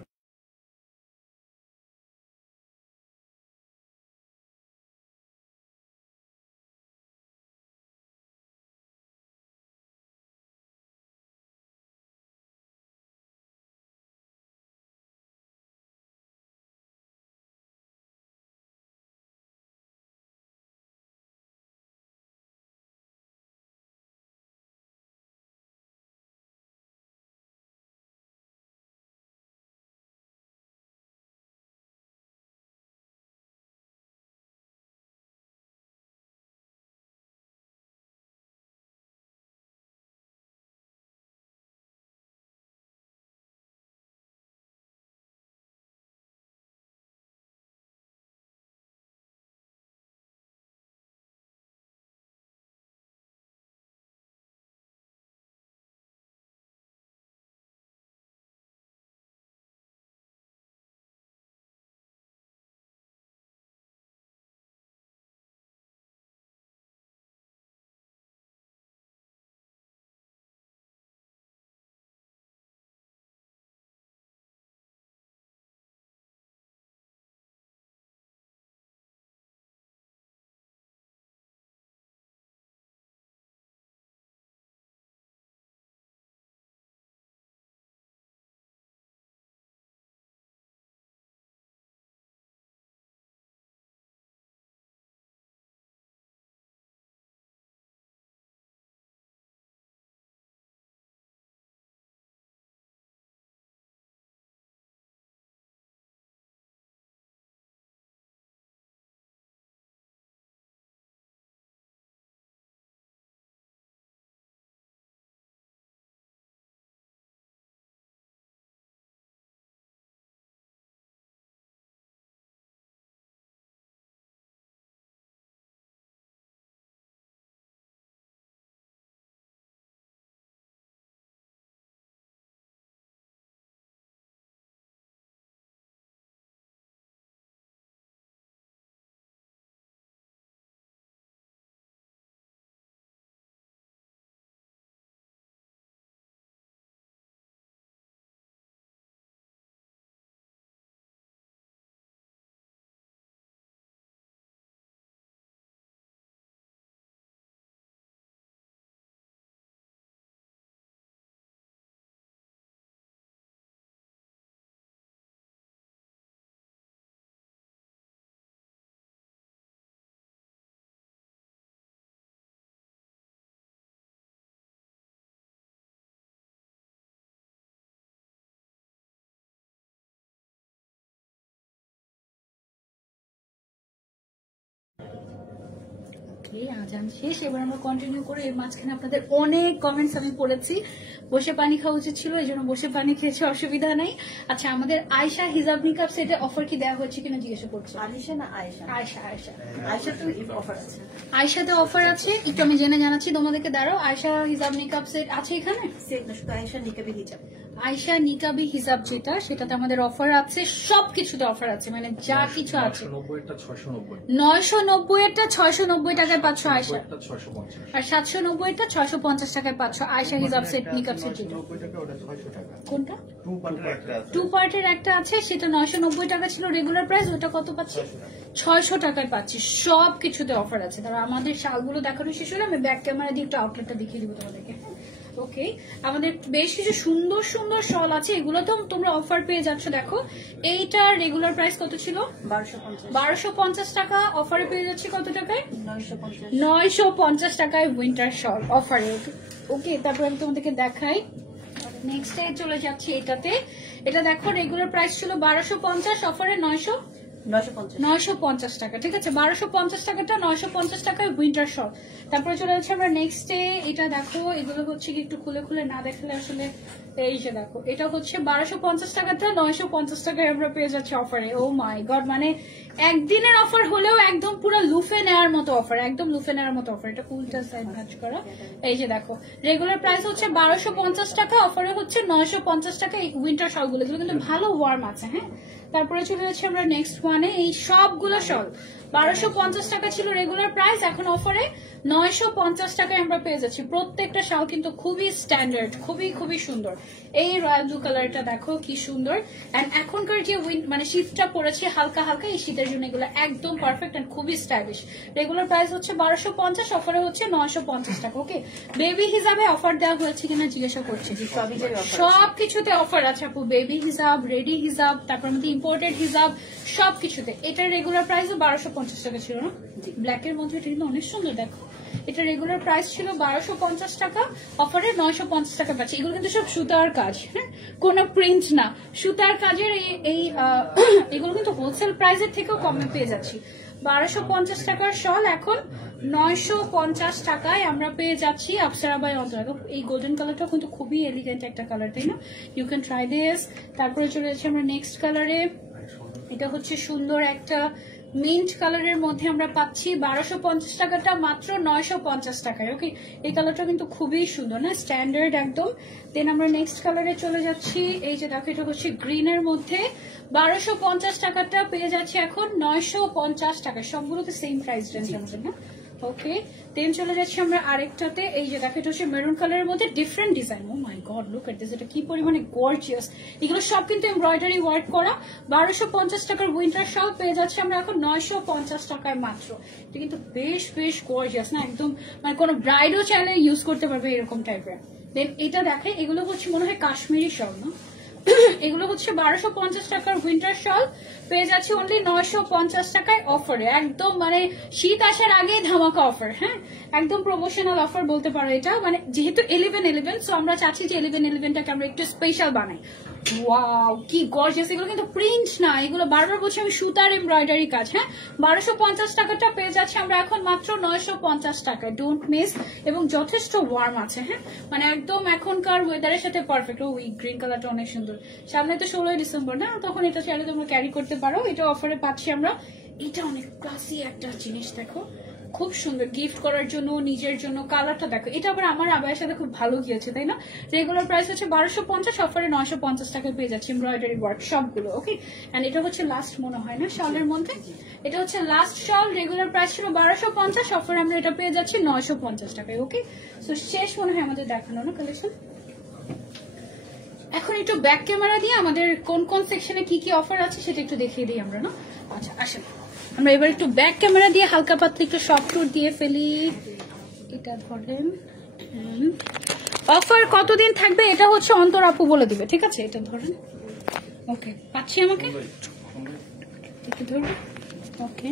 আজান শেষ, এবার আমরা কন্টিনিউ করে। এর মাঝখানে আপনাদের অনেক কমেন্টস আমি পড়েছি, বসে পানি খাওয়া উচিত ছিল, এই জন্য বসে পানি খেয়েছি, অসুবিধা নাই। আচ্ছা, আমাদের আয়শা হিজাব নিকাব সেটে অফার কি দেওয়া হচ্ছে কিনা জিজ্ঞাসা করছে। আলিশা না আয়েশা? আয়শা। আয়েশা তো অফার আছে। আয়শাতে অফার আছে, একটু আমি জেনে জানাচ্ছি তোমাদেরকে। দাঁড়াও, আয়শা হিজাব নিকাব সেট আছে এখানে। সেট না, শুধু আয়েশা নিকাবি হিজাব। আয়শা নিকাবি হিসাব যেটা, সেটাতে আমাদের অফার আছে, সবকিছুতে অফার আছে, মানে যা কিছু আছে। 990 এরটা 690 টাকায় পাচ্ছ আয়শা, আর 790 টা 650 টাকায় পাচ্ছ আয়শা হিজাব সেট নিকাব সেট। কোনটা? টু পার্টের একটা আছে, সেটা 990 টাকা ছিল রেগুলার প্রাইস, ওটা কত পাচ্ছি? 600 টাকায় পাচ্ছি। সব কিছুতে অফার আছে। তারা আমাদের শালগুলো দেখানো শেষ হলে আমি ব্যাক ক্যামেরা দিয়ে একটু আউটলেটটা দেখিয়ে দিব তোমাদেরকে। ওকে, আমাদের বেশ কিছু সুন্দর সুন্দর শল আছে, এগুলো তো তোমরা অফার পেয়ে যাচ্ছ। দেখো এইটার রেগুলার প্রাইস কত ছিল? 1250 টাকা। অফারে পেয়ে যাচ্ছি কত টাকায়? 950 টাকায় উইন্টার শল অফারে। ওকে, তারপর আমি তোমাদেরকে দেখাই। নেক্সট ডে চলে যাচ্ছি এটাতে। এটা দেখো রেগুলার প্রাইস ছিল 1250, অফারে 950 টাকা। ঠিক আছে, 1250 টাকাটা 950 টাকায় উইন্টার শল। তারপরে চলে যাচ্ছে আমরা নেক্সট ডে। এটা দেখো, এগুলো হচ্ছে কি একটু খুলে খুলে না দেখলে আসলে। এই যে দেখো, এটা হচ্ছে 1250 টাকাটা 950 টাকায় আমরা পেয়ে যাচ্ছি অফারে। ও মাই গড, মানে একদিনের অফার হলেও একদম পুরো লুফে নেওয়ার মতো অফার, একদম লুফে নেওয়ার মতো অফার। এটা উল্টা সাইড ভাঁজ করা। এই যে দেখো, রেগুলার প্রাইস হচ্ছে 1250 টাকা, অফারে হচ্ছে 950 টাকা। এই উইন্টার শলগুলো কিন্তু ভালো ওয়ার্ম আছে। হ্যাঁ, তারপরে চলে যাচ্ছে আমরা নেক্সট ওয়ানে। এই সবগুলো শল 1250 টাকা ছিল রেগুলার প্রাইস, এখন অফারে 950 টাকায় আমরা পেয়ে যাচ্ছি। প্রত্যেকটা শাল কিন্তু খুবই স্ট্যান্ডার্ড, খুবই খুবই সুন্দর। এই রয়্যাল ব্লু কালারটা দেখো কি সুন্দর। এন্ড এখনকার যে মানে শীতটা পড়েছে হালকা হালকা, এই শীতের জন্য এগুলো একদম পারফেক্ট এন্ড খুবই স্টাইলিশ। রেগুলার প্রাইস হচ্ছে 1250, অফারে হচ্ছে 950 টাকা। ওকে, বেবি হিসাবে অফার দেওয়া হয়েছে কিনা জিজ্ঞাসা করছি। সবকিছুতে অফার আছে আপু, বেবি হিসাব, রেডি হিসাব, তারপর আমাদের ইম্পোর্টেড হিসাব, সবকিছুতে। এটার রেগুলার প্রাইসও 1250 টাকা ছিল না? ব্ল্যাকের মধ্যে এটা কিন্তু অনেক সুন্দর। দেখো, এটা রেগুলার প্রাইস ছিল 1250 টাকা, অফারে 950 টাকা পাচ্ছি। এগুলো কিন্তু সব সুতার কাজ, হ্যাঁ, কোনো প্রিন্ট না, সুতার কাজের। এই এগুলো কিন্তু হোলসেল প্রাইসের থেকেও কমে পেয়ে যাচ্ছি। 1250 টাকার শল এখন 950 টাকায় আমরা পেয়ে যাচ্ছি আপসারা বাই অন্তরা। এই গোল্ডেন কালারটা কিন্তু খুবই এলিগেন্ট একটা কালার, তাই না? You can try this. তারপরে চলে যাচ্ছি আমরা নেক্সট কালারে। এটা হচ্ছে সুন্দর একটা মিন্ট কালারের মধ্যে আমরা পাচ্ছি 1250 টাকাটা মাত্র 950 টাকায়। ওকে, এই কালারটা কিন্তু খুবই সুন্দর না, স্ট্যান্ডার্ড একদম। দেন আমরা নেক্সট কালারে চলে যাচ্ছি। এই যে দেখো, এটা হচ্ছে গ্রিনের মধ্যে 1250 টাকাটা পেয়ে যাচ্ছে এখন 950 টাকা। সবগুলোতে সেম প্রাইস রেঞ্জ আমাদের, না? ওকে, দেন চলে যাচ্ছি আমরা আরেকটাতে। এই যে দেখো, এটা হচ্ছে মেরুন কালারের মধ্যে different design. Oh my god, look at this, এটা কি পরিমাণে গর্জিয়াস। এগুলো সব কিন্তু এমব্রয়ডারি ওয়ার্ক করা। 1250 টাকার উইন্টার শল পেয়ে যাচ্ছে আমরা এখন 950 টাকায় মাত্র। এটা কিন্তু বেশ বেশ গর্জিয়াস না, একদম মানে কোনো ব্রাইডও চাইলে ইউজ করতে পারবে এরকম টাইপের। দেন এটা দেখে, এগুলো হচ্ছে মনে হয় কাশ্মীরি শল, না? এগুলো হচ্ছে 1250 টাকার উইন্টার শল পেয়ে যাচ্ছে অনলি 950 টাকায় অফারে। একদম মানে শীত আসার আগে ধামাকা অফার। হ্যাঁ, একদম প্রমোশনাল অফার বলতে পারো এটা। মানে যেহেতু 11/11, সো আমরা চাচ্ছি যে 11/11টাকে আমরা একটু স্পেশাল বানাই। ওয়াও, কি গর্জিয়াস। এগুলো কিন্তু প্রিন্ট না, এগুলো বারবার বলছি আমি, সুতার এমব্রয়ডারি কাজ। হ্যাঁ, 1250 টাকাটা পেয়ে যাচ্ছে আমরা এখন মাত্র 950 টাকায়। ডোন্ট মিস, এবং যথেষ্ট ওয়ার্ম আছে। হ্যাঁ, মানে একদম এখনকার ওয়েদারের সাথে পারফেক্ট। ওই গ্রিন কালারটা অনেক সুন্দর। সামনে তো 16ই ডিসেম্বর, না? তখন এটা চাইলে তোমরা ক্যারি করতে পারো। এটা অফারে পাচ্ছি আমরা। এটা অনেক ক্লাসি একটা জিনিস, দেখো খুব সুন্দর গিফট করার জন্য, নিজের জন্য। কালারটা দেখো, এটা আবার আমার আবায়ের সাথে খুব ভালো গিয়েছে, তাই না? রেগুলার প্রাইস হচ্ছে 1250, অফারে 950 টাকায় পেয়ে যাচ্ছে এমব্রয়ডারি ওয়ার্ক সবগুলো। ওকে, এন্ড এটা হচ্ছে লাস্ট মনে হয় না শালের মধ্যে, এটা হচ্ছে লাস্ট শাল। রেগুলার প্রাইস ছিল 1250, অফারে আমরা এটা পেয়ে যাচ্ছি 950 টাকায়। ওকে, তো শেষ মনে হয় আমাদের দেখানো, না কালেকশন? এখন একটু ব্যাক ক্যামেরা দিয়ে আমাদের কোন কোন সেকশনে কি কি অফার আছে সেটা একটু দেখিয়ে দিই আমরা, না? আচ্ছা, আসেন আমরা এবার একটু ব্যাক ক্যামেরা দিয়ে হালকা পাতলা একটু শপ ট্যুর দিয়ে ফেলি। এটা ধরেন, অফার কতদিন থাকবে এটা হচ্ছে অন্তর আপু বলে দিবে, ঠিক আছে? এটা ধরেন। ওকে, পাচ্ছি আমাকে ধরুন। ওকে,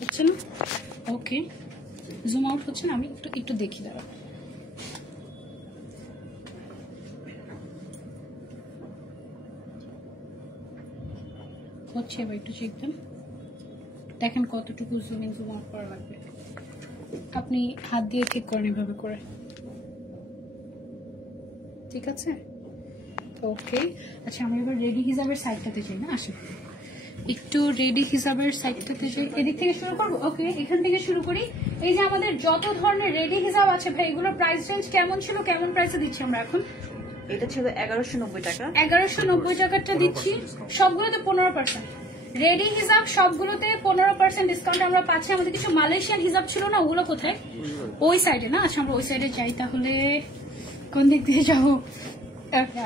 হচ্ছে না? ওকে, জুম আউট হচ্ছে না, আমি একটু দেখি, দাঁড়া। হচ্ছে, এবার একটু চেক দেন, দেখেন কতটুকু জুম ইন জুম আউট করা লাগবে। আপনি হাত দিয়ে ঠিক করেন এভাবে করে, ঠিক আছে? ওকে, আচ্ছা আমি এবার রেডি হিসাবের সাইডটাতে যাই, না? আসেন একটু রেডি হিসাবের সাইডটাতে যাই। এদিক থেকে শুরু করবো। ওকে, এখান থেকে শুরু করি। এই যে আমাদের যত ধরনের রেডি হিসাব আছে ভাই, এগুলোর প্রাইস রেঞ্জ কেমন ছিল, কেমন প্রাইসে দিচ্ছি আমরা এখন? এটা ছিল 1190 টাকা। 1190 টাকাটা দিচ্ছি সবগুলোতে 15%। রেডি হিসাব সবগুলোতে 15% ডিসকাউন্ট আমরা পাচ্ছি। আমাদের কিছু মালয়েশিয়ান হিসাব ছিল না, ওগুলো কোথায়? ওই সাইডে, না? আচ্ছা, আমরা ওই সাইডে যাই তাহলে। কোন দিক দিয়ে যাবো?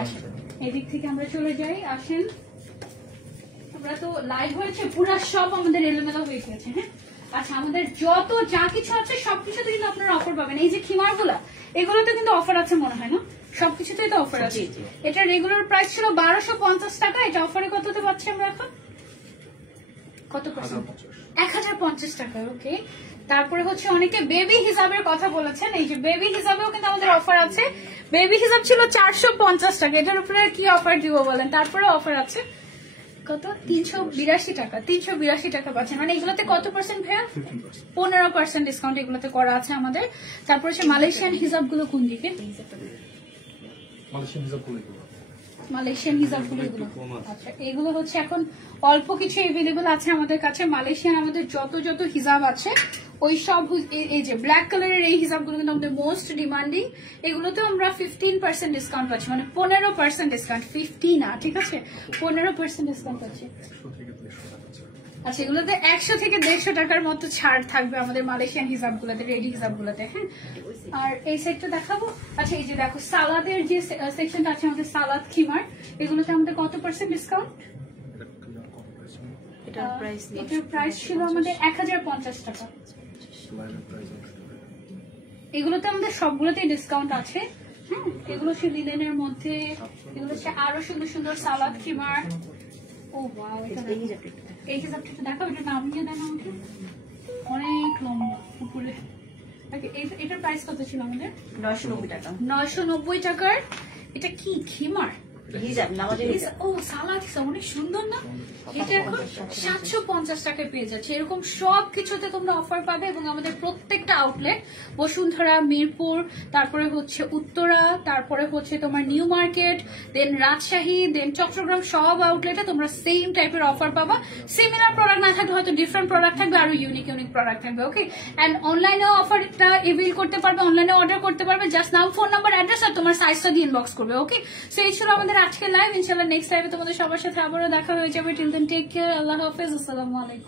আসেন, এদিক থেকে আমরা চলে যাই। আসেন, আমরা তো লাইভ হয়েছে পুরা, সব আমাদের এলোমেলো হয়ে গেছে। হ্যাঁ, আচ্ছা আমাদের যত যা কিছু আছে সবকিছুতে কিন্তু আপনারা অফার পাবেন। এই যে খিমার গুলা এগুলোতে কিন্তু অফার আছে মনে হয় না? সবকিছুতেই তো অফার আছে। এটা রেগুলার প্রাইস ছিল 1250 টাকা, এটা অফারে কততে পাচ্ছি আমরা এখন? কত পার্সেন্ট? 1050 টাকা। ওকে, তারপরে হচ্ছে অনেকে বেবি হিসাবের কথা বলেছেন, এই যে বেবি হিসাবেও কিন্তু আমাদের অফার আছে। বেবি হিসাব ছিল 450 টাকা, এটার উপরে কি অফার দিব বলেন? তারপরে অফার আছে কত? 382 টাকা। 382 টাকা পাচ্ছেন, মানে এগুলোতে কত পার্সেন্ট ভাইয়া? 15% ডিসকাউন্ট এগুলোতে করা আছে আমাদের। তারপর হচ্ছে মালয়েশিয়ান হিসাব গুলো কোন দিকে? মালয়েশিয়ান হিসাবগুলো এগুলো। আচ্ছা এগুলো হচ্ছে এখন অল্প কিছু এভেলেবল আছে আমাদের কাছে। মালয়েশিয়ান আমাদের যত যত হিসাব আছে ওই সব, এই যে ব্ল্যাক কালারের এই হিসাবগুলো কিন্তু আমাদের মোস্ট ডিমান্ডিং। এগুলোতেও আমরা 15% ডিসকাউন্ট পাচ্ছি, মানে 15% ডিসকাউন্ট, 50 না, ঠিক আছে, 15% ডিসকাউন্ট পাচ্ছি। আচ্ছা এগুলোতে 100 থেকে 150 টাকার মতো ছাড় থাকবে আমাদের মালয়েশিয়ান হিসাবগুলোতে, রেডি হিসাবগুলোতে। হ্যাঁ, আর এই সেটটা দেখাবো। আচ্ছা এই যে দেখো সালাদের যে সেকশনটা আছে আমাদের, সালাদ খিমার, এগুলোতে আমাদের কত পার্সেন্ট ডিসকাউন্ট? এটার প্রাইস ছিল আমাদের 1050 টাকা। এগুলোতে আমাদের সবগুলোতেই ডিসকাউন্ট আছে। হ্যাঁ, এগুলো হচ্ছে লিলেনের মধ্যে, এগুলো হচ্ছে আরো সুন্দর সুন্দর সালাদ খিমার। ও ওয়াও, এই হিসাবটা একটু দেখাও, এটা নামিয়ে দেন আমাকে, অনেক লম্বা উপরে। এটার প্রাইস কত ছিল আমাদের? 990 টাকা। 990 টাকার। এটা কি খিমার? হিজাব, নামাজের হিজাব। ও সালাদ হিসাব, অনেক সুন্দর না? এটা এখন 750 টাকায় পেয়ে যাচ্ছে। এরকম সব কিছুতে তোমরা অফার পাবে এবং আমাদের প্রত্যেকটা আউটলেট, বসুন্ধরা, মিরপুর, তারপরে হচ্ছে উত্তরা, তারপরে হচ্ছে তোমার নিউ মার্কেট, দেন রাজশাহী, দেন চট্টগ্রাম, সব আউটলেটে তোমরা সেম টাইপের অফার পাবা। সিমিলার প্রোডাক্ট না থাকলে হয়তো ডিফারেন্ট প্রোডাক্ট থাকবে, আরো ইউনিক ইউনিক প্রোডাক্ট থাকবে। ওকে, এন্ড অনলাইনেও অফারটা এভেল করতে পারবে, অনলাইনে অর্ডার করতে পারবে। জাস্ট নাম, ফোন নাম্বার, অ্যাড্রেস আর তোমার সাইজটা দিয়ে ইনবক্স করবে। ওকে, সো এই ছিল আমাদের আজকে লাইভ। ইনশাআল্লাহ নেক্সট টাইমে তোমাদের সবার সাথে আবারও দেখা হয়ে যাবে। টিল দেন টেক কেয়ার, আল্লাহ হাফেজ, আসসালামু আলাইকুম।